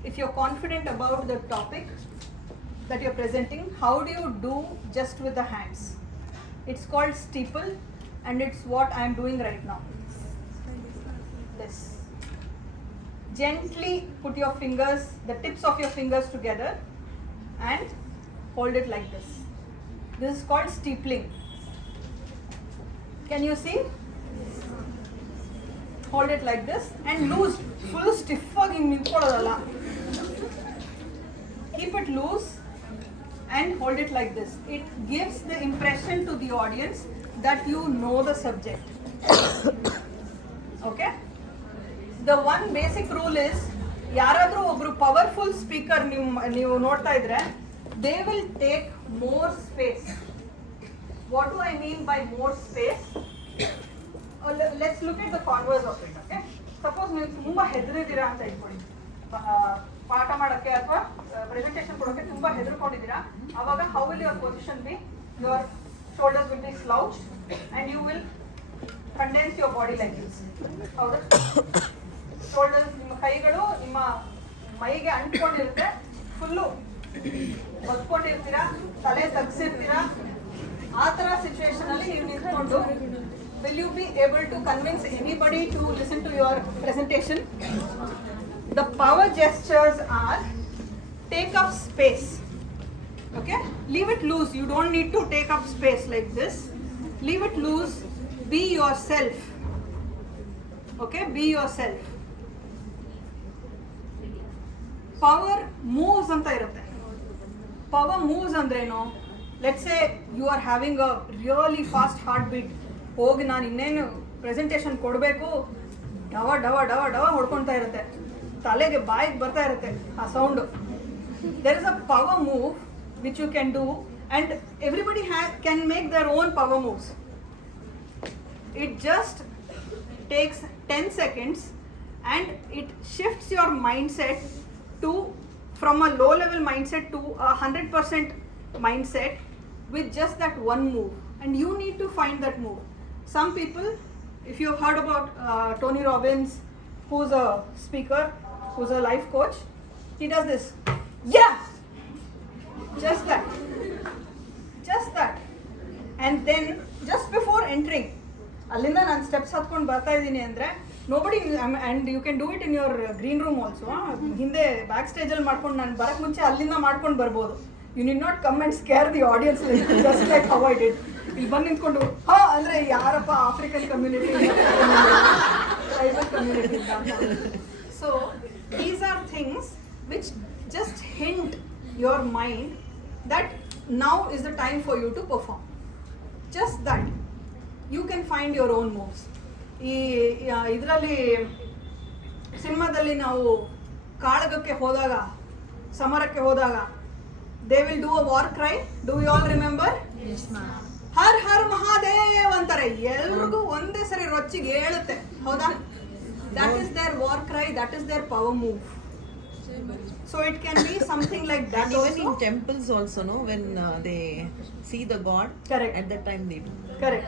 If you're confident about the topic that you're presenting, how do you do just with the hands? It's called steeple, and it's what I'm doing right now. This. Gently put your fingers, the tips of your fingers together and hold it like this. This is called steepling. Can you see? Hold it like this and loose, full stiff ನಿಂತ್ಕೊಳ್ಳೋದಲ್ಲ. Keep it loose and hold it like this. It gives the impression to the audience that you know the subject. Okay? The one basic rule is, ಯಾರಾದರೂ ಒಬ್ರು powerful speaker ನೀವು ನೋಡ್ತಾ ಇದ್ರೆ, they will take more space. What do I mean by more space? Let's look at the converse of it. Okay? Suppose ನೀವು ತುಂಬಾ ಹೆದರಿದ್ದೀರಾ ಅಂತ ಇಟ್ಕೊಳ್ಳಿ, ಪಾಠ ಮಾಡೋಕ್ಕೆ ಅಥವಾ ಪ್ರೆಸೆಂಟೇಷನ್ ಕೊಡೋಕ್ಕೆ ತುಂಬಾ ಹೆದರ್ಕೊಂಡಿದ್ದೀರಾ, ಆವಾಗ how will your position be? Your shoulders will be slouched and you will condense your body like this. ಹೌದಾ? ಶೋಲ್ಡರ್ಸ್, ನಿಮ್ಮ ಕೈಗಳು ನಿಮ್ಮ ಮೈಗೆ ಅಂಟ್ಕೊಂಡಿರುತ್ತೆ, ಫುಲ್ಲು ಒತ್ಕೊಂಡಿರ್ತೀರಾ, ತಲೆ ತಗ್ಸಿರ್ತೀರಾ. ಆ ಥರ ಸಿಚುವೇಶನ್ ಅಲ್ಲಿ ನೀವು ನಿಂತ್ಕೊಂಡು, will you be able to convince anybody to listen to your presentation? The power gestures are take up space. Okay? Leave it loose. You don't need to take up space like this. Leave it loose. Be yourself. Okay? Be yourself. Power moves anta irutte. Power moves andreno, let's say you are having a really fast heartbeat. ಹೋಗಿ ನಾನು ಇನ್ನೇನು presentation ಕೊಡಬೇಕು, ಡವ ಡವ ಡವ ಡವ ಹೊಡ್ಕೊಳ್ತಾ ಇರುತ್ತೆ, ತಲೆಗೆ ಬಾಯಿಗೆ ಬರ್ತಾ ಇರುತ್ತೆ ಆ sound. There is a power move which you can do, and everybody can make their own power moves. It just takes 10 seconds and it shifts your mindset to from a low level mindset to a 100% mindset with just that one move, and you need to find that move. Some people, if you've heard about Tony Robbins, who's a speaker, who's a life coach, he does this. Yeah, just that, and then just before entering, ಅಲ್ಲಿಂದ ನಾನು steps ಹತ್ಕೊಂಡು ಬರ್ತಾ ಇದ್ದೀನಿ ಅಂದರೆ, nobody, and you can do it in your green room also. ಹಿಂದೆ back ಸ್ಟೇಜಲ್ಲಿ ಮಾಡ್ಕೊಂಡು ನಾನು ಬರೋಕ್ಕೆ ಮುಂಚೆ ಅಲ್ಲಿಂದ ಮಾಡ್ಕೊಂಡು ಬರ್ಬೋದು. You need not come and scare the audience just like how I did. ಇಲ್ಲಿ ಬಂದು ನಿಂತ್ಕೊಂಡು ಅಂದರೆ ಯಾರಪ್ಪ ಆಫ್ರಿಕನ್ ಕಮ್ಯುನಿಟಿ, ಟ್ರೈಬಲ್ ಕಮ್ಯುನಿಟಿ ಅಂತ. So these are things which just hint your mind that now is the time for you to perform. Just that you can find your own moves. ಈ ಇದರಲ್ಲಿ ಸಿನಿಮಾದಲ್ಲಿ ನಾವು ಕಾಳಗಕ್ಕೆ ಹೋದಾಗ, ಸಮರಕ್ಕೆ ಹೋದಾಗ, they will do a war cry. Do you all remember? Har Har Mahadev ಅಂತಾರೆ, ಎಲ್ರಿಗೂ ಒಂದೇ ಸರಿ ರೊಚ್ಚಿಗೆ ಹೇಳುತ್ತೆ, ಹೌದಾ? That is their war cry, that is their power move. So it can be something like that. And even also in temples also, no, when they see the god, correct, at that time they do. Correct.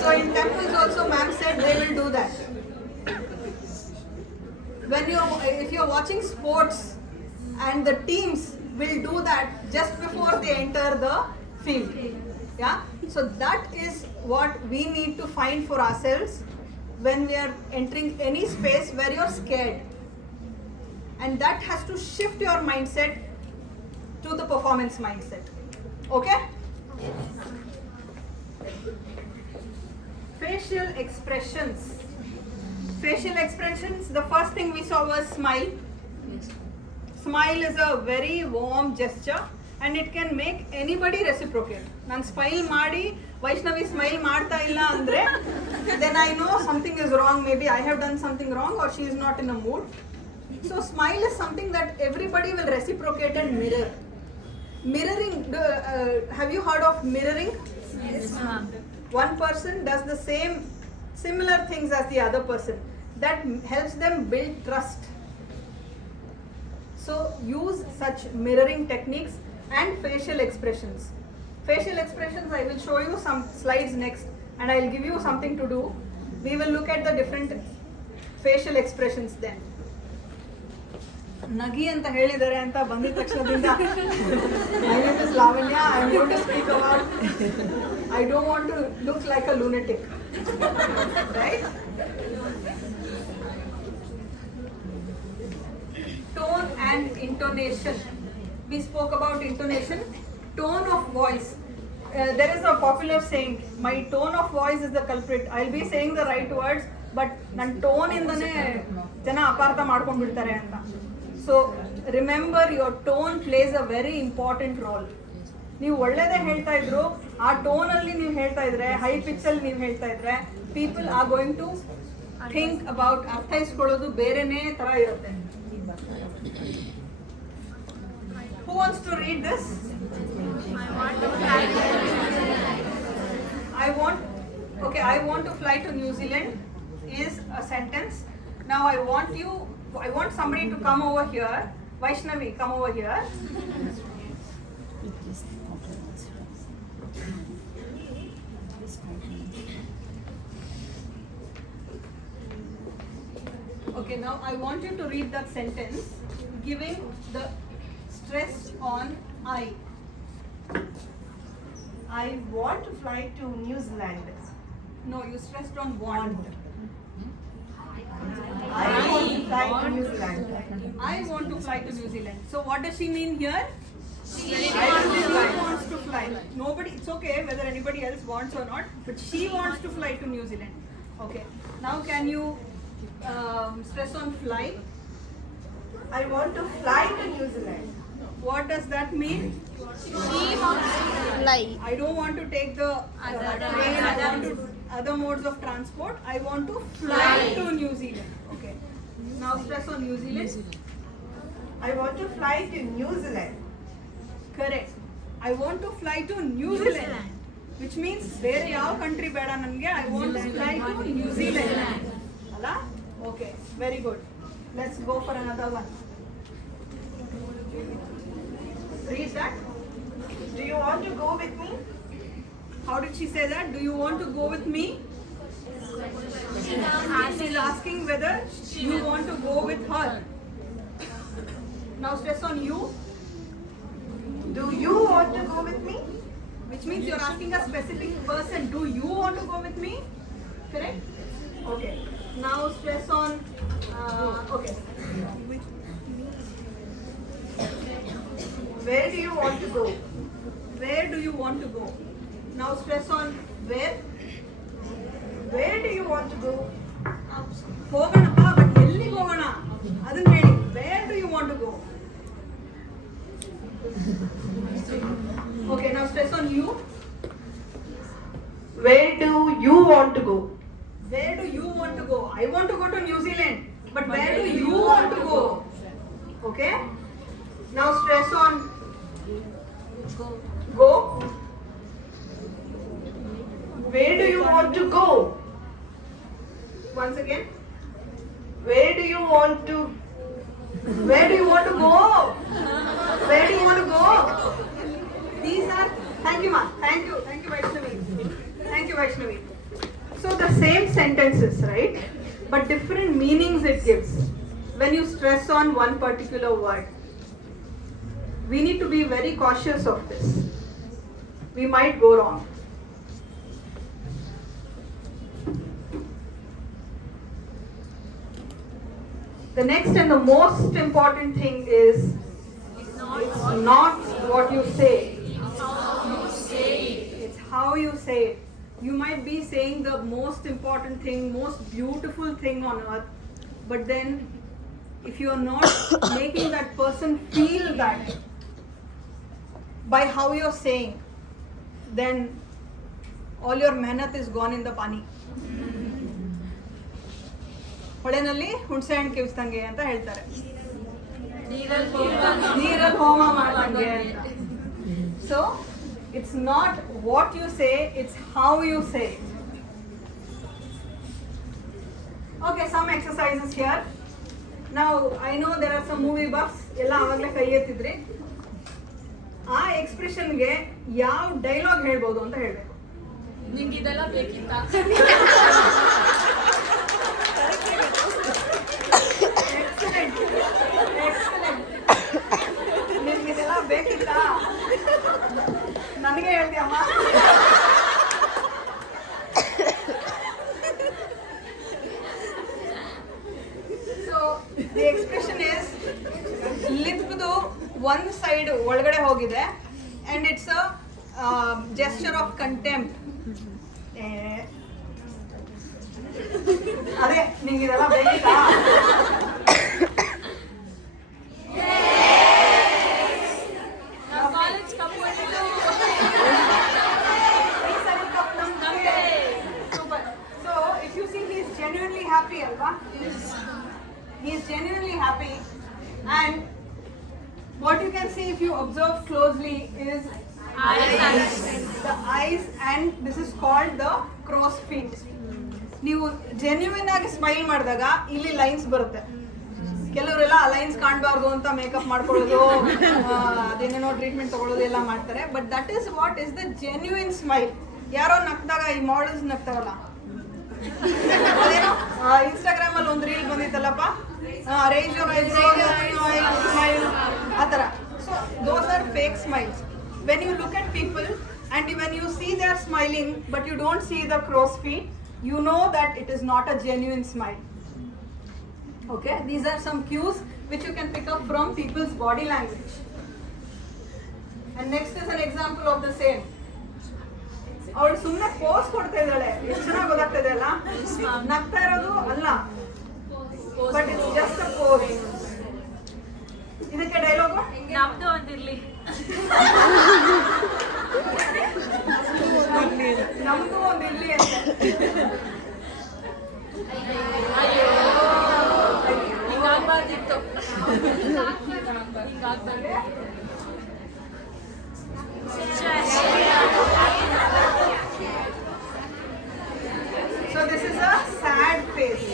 So in temples also, ma'am said they will do that. If you're watching sports, and the teams will do that just before they enter the field. Yeah? So that is what we need to find for ourselves when we are entering any space where you're scared. And that has to shift your mindset to the performance mindset. Okay? Facial expressions. Facial expressions, the first thing we saw was smile. Smile is a very warm gesture and it can make anybody reciprocate. Nan smile ಮಾಡಿ Vaishnavi smile ಮಾಡ್ತಾ ಇಲ್ಲ ಅಂದ್ರೆ, then I know something is wrong. Maybe I have done something wrong or she is not in a mood. So smile is something that everybody will reciprocate and mirror. Mirroring, have you heard of mirroring? Yes, ma'am. One person does the similar things as the other person. That helps them build trust. So use such mirroring techniques and facial expressions. Facial expressions, I will show you some slides next, and I will give you something to do. We will look at the different facial expressions then. ನಗಿ ಅಂತ ಹೇಳಿದ್ದಾರೆ ಅಂತ ಬಂದಿದ ತಕ್ಷಣದಿಂದ My name is Lavanya. I am going to speak about I don't want to look like a lunatic. Right? Tone and intonation. We spoke about intonation. Tone of voice. There is a popular saying, my tone of voice is the culprit. I'll be saying the right words, but ನನ್ನ tone ಇಂದನೇ ಜನ ಅಪಾರ್ಥ ಮಾಡ್ಕೊಂಡು ಬಿಡ್ತಾರೆ ಅಂತ. So remember, your tone plays a very important role. ನೀವು ಒಳ್ಳೆಯದೇ ಹೇಳ್ತಾ ಇದ್ರು, ಆ ಟೋನಲ್ಲಿ ನೀವು ಹೇಳ್ತಾ ಇದ್ರೆ, ಹೈ ಪಿಚ್ಚಲ್ಲಿ ನೀವು ಹೇಳ್ತಾ ಇದ್ರೆ, people are going to think about, ಅರ್ಥೈಸ್ಕೊಳ್ಳೋದು ಬೇರೆನೇ ಥರ ಇರುತ್ತೆ. Who wants to read this? I want to fly to New Zealand is a sentence. Now I want somebody to come over here. Vaishnavi, come over here. Okay, now I want you to read that sentence giving the stress on I. I want to fly to New Zealand. No, you stressed on want. I want to fly to New Zealand. I want to fly to New Zealand. So what does she mean here? She wants to fly. Nobody, it's okay whether anybody else wants or not, but she wants to fly to New Zealand. Okay. Now can you stress on fly? I want to fly to New Zealand. What does that mean? Fly. I don't want to take the train, I want to other modes of transport. I want to fly to New Zealand. Okay. Now stress on New Zealand. I want to fly to New Zealand. Correct. I want to fly to New Zealand. Which means ಬೇರೆ ಯಾವ country ಬೇಡ ನನಗೆ, I want to fly to New Zealand. ಅಲ್ಲ? Okay. Very good. Let's go for another one. Read that. Do you want to go with me? How did she say that? Do you want to go with me? She's asking whether you want to go with her. Now stress on you, Do you want to go with me? which means you're asking a specific person. Do you want to go with me? Correct? Okay. Now stress on, okay. Where do you want to go? Where do you want to go? Now stress on where. Where do you want to go? ಹೋಗೋಣಪ್ಪ, but ಎಲ್ಲಿಗೆ ಹೋಗೋಣ ಅದನ್ನ ಹೇಳಿ. Where do you want to go? Okay, now stress on you. Where do you want to go? Where do you want to go? I want to go to New Zealand, but where do you want to go? Okay? Now stress on go. Where do you want to go? Once again. Where do you want to? Where do you want to go? Where do you want to go? These are, thank you, ma. Thank you, Vaishnavi. Thank you, Vaishnavi. So the same sentences, right? But different meanings it gives when you stress on one particular word. We need to be very cautious of this. We might go wrong. The next and the most important thing is it's not what you say. It's how you say it. You might be saying the most important thing, most beautiful thing on earth, but then if you are not making that person feel that by how you're saying, then all your mehnat is gone in the pani. ಹೊಳೆನಲ್ಲಿ ಹುಣಸೆ ಹಣ್ಣು ಕಿವಿಸ್ದಂಗೆ ಅಂತ ಹೇಳ್ತಾರೆ, ನೀರಲ್ಲಿ ಹೋಮ ಮಾಡ್ದಂಗೆ ಅಂತ. So it's not what you say, it's how you say it. Okay, some exercises here. Now I know there are some movie buffs. ಎಲ್ಲ ಆವಾಗಲೇ ಕೈ ಎತ್ತಿದ್ರಿ. ಆ ಎಕ್ಸ್ಪ್ರೆಷನ್ಗೆ ಯಾವ ಡೈಲಾಗ್ ಹೇಳ್ಬೋದು ಅಂತ ಹೇಳ್ಬೇಕು. ನಿಂಗಿದೆಲ್ಲ ಬೇಕಿತ್ತ? ಎಕ್ಸಲೆಂಟ್ ನಿಮ್ಗಿದೆಲ್ಲ ಬೇಕಿತ್ತ? ನನಗೆ ಹೇಳ್ತೀಯಮ್ಮ. So the expression is ಲಿಪ್ದು one side ಒಳಗಡೆ ಹೋಗಿದೆ and it's a gesture of contempt. ಅದೇ ನಿಂಗಿದೆಲ್ಲ ಬೇಕಿತ್ತಾ? ಕಾಲೇಜ್ ಕಪ್ಪಿಟ್ಟು Super. So if you see, he is genuinely happy, alva? He is genuinely happy, and what you can see if you observe closely is the eyes, and this is called the crow's feet. ನೀವು genuine ಆಗಿ smile ಮಾಡಿದಾಗ ಇಲ್ಲಿ lines ಬರುತ್ತೆ. ಕೆಲವರೆಲ್ಲ ಆ lines ಕಾಣಬಾರ್ದು ಅಂತ makeup ಮಾಡ್ಕೊಳ್ಳೋದು, ಅದೇನೇನೋ treatment ತಗೊಳ್ಳೋದು ಎಲ್ಲ ಮಾಡ್ತಾರೆ. But that is what is the genuine smile. ಯಾರೋ ನಕ್ದಾಗ ಈ ಮಾಡೆಲ್ಸ್ ನಗ್ತಾವಲ್ಲ, ಅದೇನೋ ಇನ್ಸ್ಟಾಗ್ರಾಮ್ ಅಲ್ಲಿ ಒಂದು ರೀಲ್ ಬಂದಿತ್ತಲ್ಲಪ್ಪ, ರೇಂಜ್ ಸ್ಮೈಲ್ ಆ ಥರ. So those are fake smiles. When you look at people and when you see they are smiling but you don't see the crow's feet, you know that it is not a genuine smile. Okay, these are some cues which you can pick up from people's body language. And next is an example of the same. ಅವಳು ಸುಮ್ಮನೆ pose ಕೊಡ್ತಾ ಇದ್ದಾಳೆ, ಎಷ್ಟು ಚೆನ್ನಾಗಿ ಗೊತ್ತಾಗ್ತದೆ ಅಲ್ಲ, ನಗ್ತಾ ಇರೋದು ಅಲ್ಲ, but it's just a pose. ಇದಕ್ಕೆ ಡೈಲಾಗು ನಮ್ದು ಒಂದಿರ್ಲಿ. ನಮ್ದು ಒಂದು ಇರ್ಲಿ ಅಂತ. ಹಿಂಗಾಗ್ಬಾರ್ದಿತ್ತು. ಹಿಂಗಾಗ್ಬಾರ್ದು. So this is a sad face.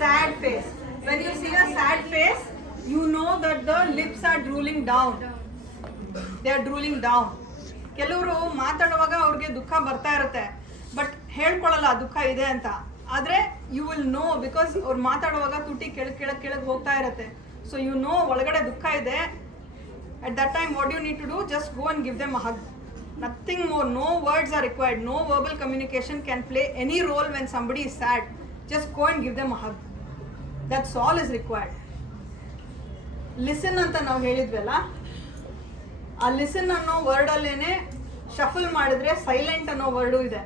Sad face. When you see a sad face, you know that the lips are drooling down. They are drooling down. ಕೆಲವರು ಮಾತಾಡುವಾಗ ಅವ್ರಿಗೆ ದುಃಖ ಬರ್ತಾ ಇರುತ್ತೆ, ಬಟ್ ಹೇಳ್ಕೊಳ್ಳಲ್ಲ ದುಃಖ ಇದೆ ಅಂತ. ಆದರೆ ಯು ವಿಲ್ ನೋ, ಬಿಕಾಸ್ ಅವ್ರು ಮಾತಾಡುವಾಗ ತುಟಿ ಕೆಳಗೆ ಹೋಗ್ತಾ ಇರುತ್ತೆ. ಸೊ ಯು ನೋ ಒಳಗಡೆ ದುಃಖ ಇದೆ. At that time, what you need to do, just go and give them a hug. Nothing more. No words are required. No verbal communication can play any role when somebody is sad. Just go and give them a hug. That's all is required. Listen ಅಂತ ನಾವು ಹೇಳಿದ್ವಲ್ಲ, ಆ listen ಅನ್ನೋ word ಅಲ್ಲೇನೆ shuffle ಮಾಡಿದ್ರೆ silent ಅನ್ನೋ word ಇದೆ.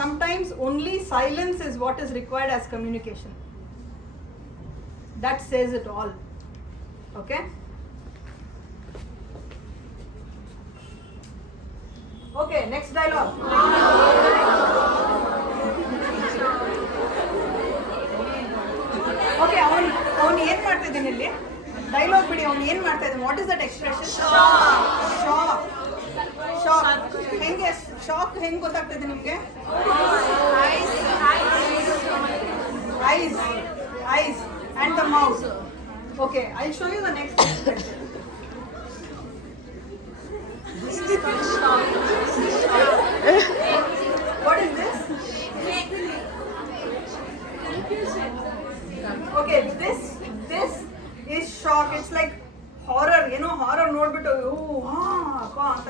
Sometimes only silence is what is required as communication. That says it all. Okay? Okay, next dialogue. Okay, ಅವನು ಏನು ಮಾಡ್ತಾ ಇದ್ದಾನೆ ಇಲ್ಲಿ? ಡೈಲಾಗ್ ಬಿಡಿ, ಅವ್ನು ಏನು ಮಾಡ್ತಾ ಇದ್ದಾನೆ? What is that expression? Shock. ಹೆಂಗೆ ಶಾಕ್ ಹೆಂಗೆ ಗೊತ್ತಾಗ್ತದೆ ನಿಮಗೆ? Ice and the mouth. Okay, I'll show you the next expression. What is this? Okay, this is shock. It's like horror, you know, horror ನೋಡ್ಬಿಟ್ಟು ಅಪ್ಪ ಅಂತ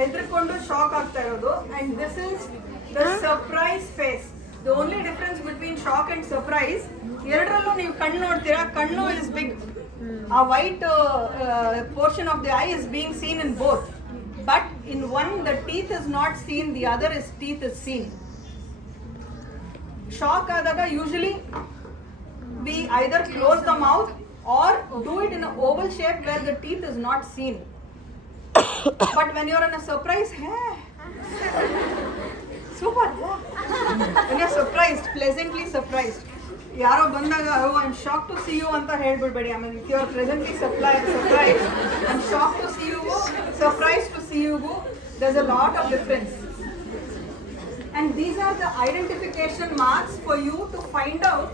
ಹೆದರ್ಕೊಂಡು ಶಾಕ್ ಆಗ್ತಾ ಇರೋದು. And this is the surprise face. The only difference between shock and surprise, ಎರಡರಲ್ಲೂ ನೀವು ಕಣ್ಣು ನೋಡ್ತೀರಾ, ಕಣ್ಣು is big. A white portion of the eye is being seen in both. But in one, the teeth is not seen, the other is teeth is seen. Shock ಆದಾಗ usually we either close the mouth or do it in an oval shape where the teeth is not seen. But when you're in a surprise, super, yeah. When you're surprised, pleasantly surprised, ಯಾರೋ ಬಂದಾಗ I am shock to see you ಅಂತ ಹೇಳ್ಬಿಡ್ಬೇಡಿ. ಆಮೇಲೆ if you are presently surprise I am shock to see you, surprise to see you, there's a lot of difference. And these are the identification marks for you to find out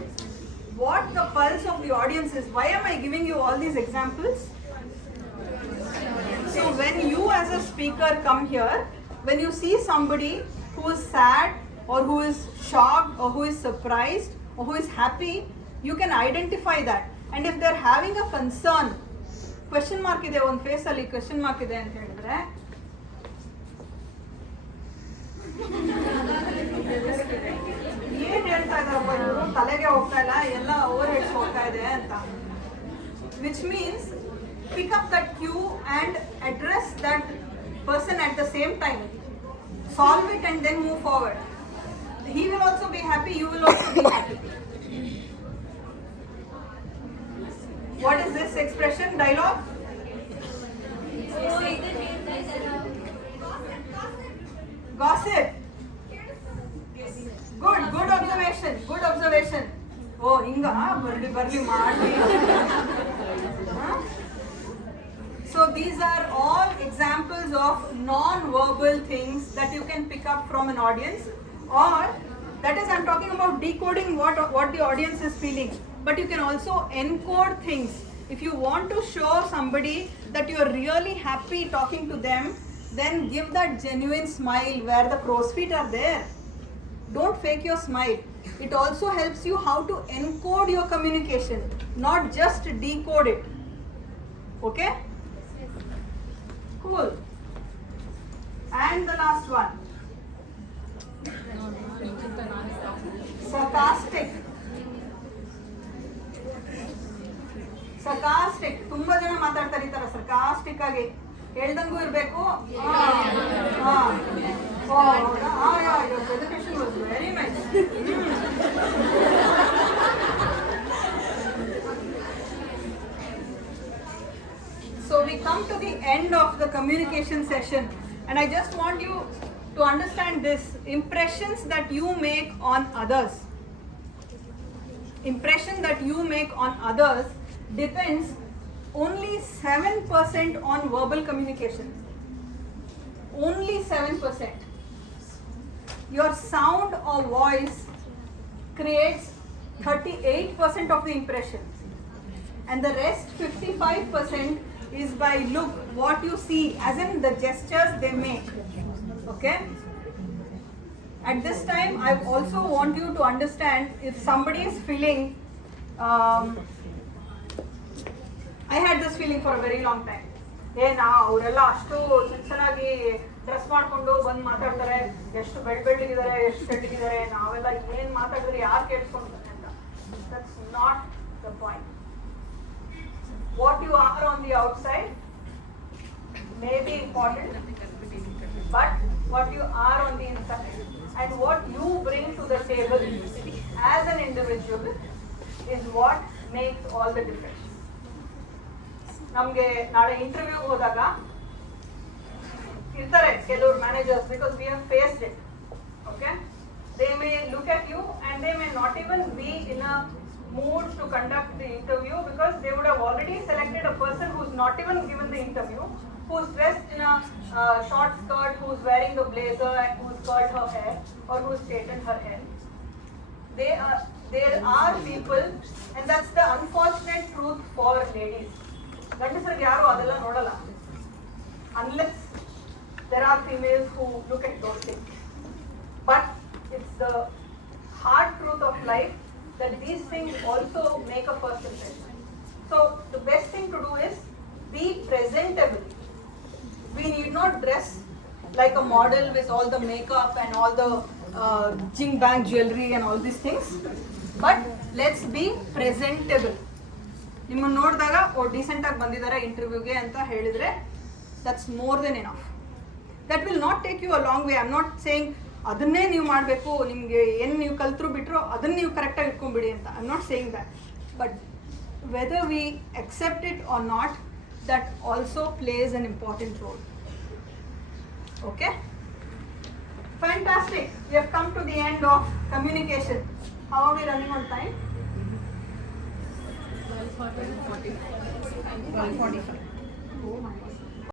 what the pulse of the audience is. Why am I giving you all these examples? So when you as a speaker come here, when you see somebody who is sad or who is shocked or who is surprised or who is happy, you can identify that. And if they're having a concern, question mark ide on face alli question mark ide anta helidre, ಏನ್ ಹೇಳ್ತಾ ಇದಾರಪ್ಪ ಇವರು, ತಲೆಗೆ ಹೋಗ್ತಾ ಇಲ್ಲ, ಎಲ್ಲ over heads ಹೋಗ್ತಾ ಇದೆ ಅಂತ. Which means pick up that cue and address that person at the same time. Solve it and then move forward. He will also be happy, you will also be happy. What is this expression? Dialogue? Gossip. Good observation. Oh, hinga barli maadi. So these are all examples of non-verbal things that you can pick up from an audience, or that is, I'm talking about decoding what the audience is feeling. But you can also encode things. If you want to show somebody that you are really happy talking to them, then give that genuine smile where the crow's feet are there. Don't fake your smile. It also helps you how to encode your communication, not just decode it. Okay? Cool. And the last one. Sarcastic. ತುಂಬಾ ಜನ ಮಾತಾಡ್ತಾರೆ ಈ ತರ sarcastic ಆಗಿ, ಹೇಳ್ದಂಗೂ ಇರಬೇಕು. Your presentation was very nice. So we come to the end of the communication session, and I just want you to understand this: impressions that you make on others, depends only 7% on verbal communication. Only 7%. Your sound or voice creates 38% of the impression, and the rest 55% is by look, what you see, as in the gestures they make. Okay? At this time, I also want you to understand, if somebody is feeling, I had this feeling for a very long time. ಅವರೆಲ್ಲ ಅಷ್ಟು ಚೆನ್ನಾಗಿ dress ಮಾಡ್ಕೊಂಡು ಬಂದು ಮಾತಾಡ್ತಾರೆ, ಎಷ್ಟು ಬೆಳ್ಳಿಗಿದ್ದಾರೆ, ಎಷ್ಟು ತೆಳ್ಳಗಿದ್ದಾರೆ, ನಾವೆಲ್ಲ ಏನ್ ಮಾತಾಡಿದ್ರೆ ಯಾರು ಕೇಳಿಸ್ಕೊಂಡ್ತಾರೆ ಅಂತ. That's not the point. What you are on the outside may be important, but what you are on the inside and what you bring to the table as an individual is what makes all the difference. ನಮಗೆ ನಾಳೆ interview ಹೋದಾಗ ಇರ್ತಾರೆ ಕೆಲವರು managers, because we have faced it. Okay? They may look at you and they may not even be in a mood to conduct the interview, because they would have already selected a person who's not even given the interview, who's dressed in a short skirt, who's wearing a blazer and who's curled her hair or who's straightened her hair. There are people, and that's the unfortunate truth for ladies. ಗಂಡಸರಿಗೆ ಯಾರು ಅದೆಲ್ಲ ನೋಡಲ್ಲ, unless there are females who look at those things. But it's the hard truth of life that these things also make a first impression. So the best thing to do is be presentable. We need not dress like a model with all the makeup and all the jing bang jewelry and all these things, but let's be presentable. ನಿಮ್ಮನ್ನು ನೋಡಿದಾಗ decent ಆಗಿ ಬಂದಿದ್ದಾರೆ ಇಂಟರ್ವ್ಯೂಗೆ ಅಂತ ಹೇಳಿದ್ರೆ, that's more than enough. That will not take you a long way. I am not saying ಅದನ್ನೇ ನೀವು ಮಾಡಬೇಕು, ನಿಮಗೆ ಏನು ನೀವು ಕಲ್ತರು ಬಿಟ್ಟರು ಅದನ್ನು ನೀವು ಕರೆಕ್ಟಾಗಿ ಇಟ್ಕೊಂಡ್ಬಿಡಿ ಅಂತ. I am not saying that. But whether we accept it or not, that also plays an important role. Okay? Fantastic. We have come to the end of communication. How are we running on time? 12:45.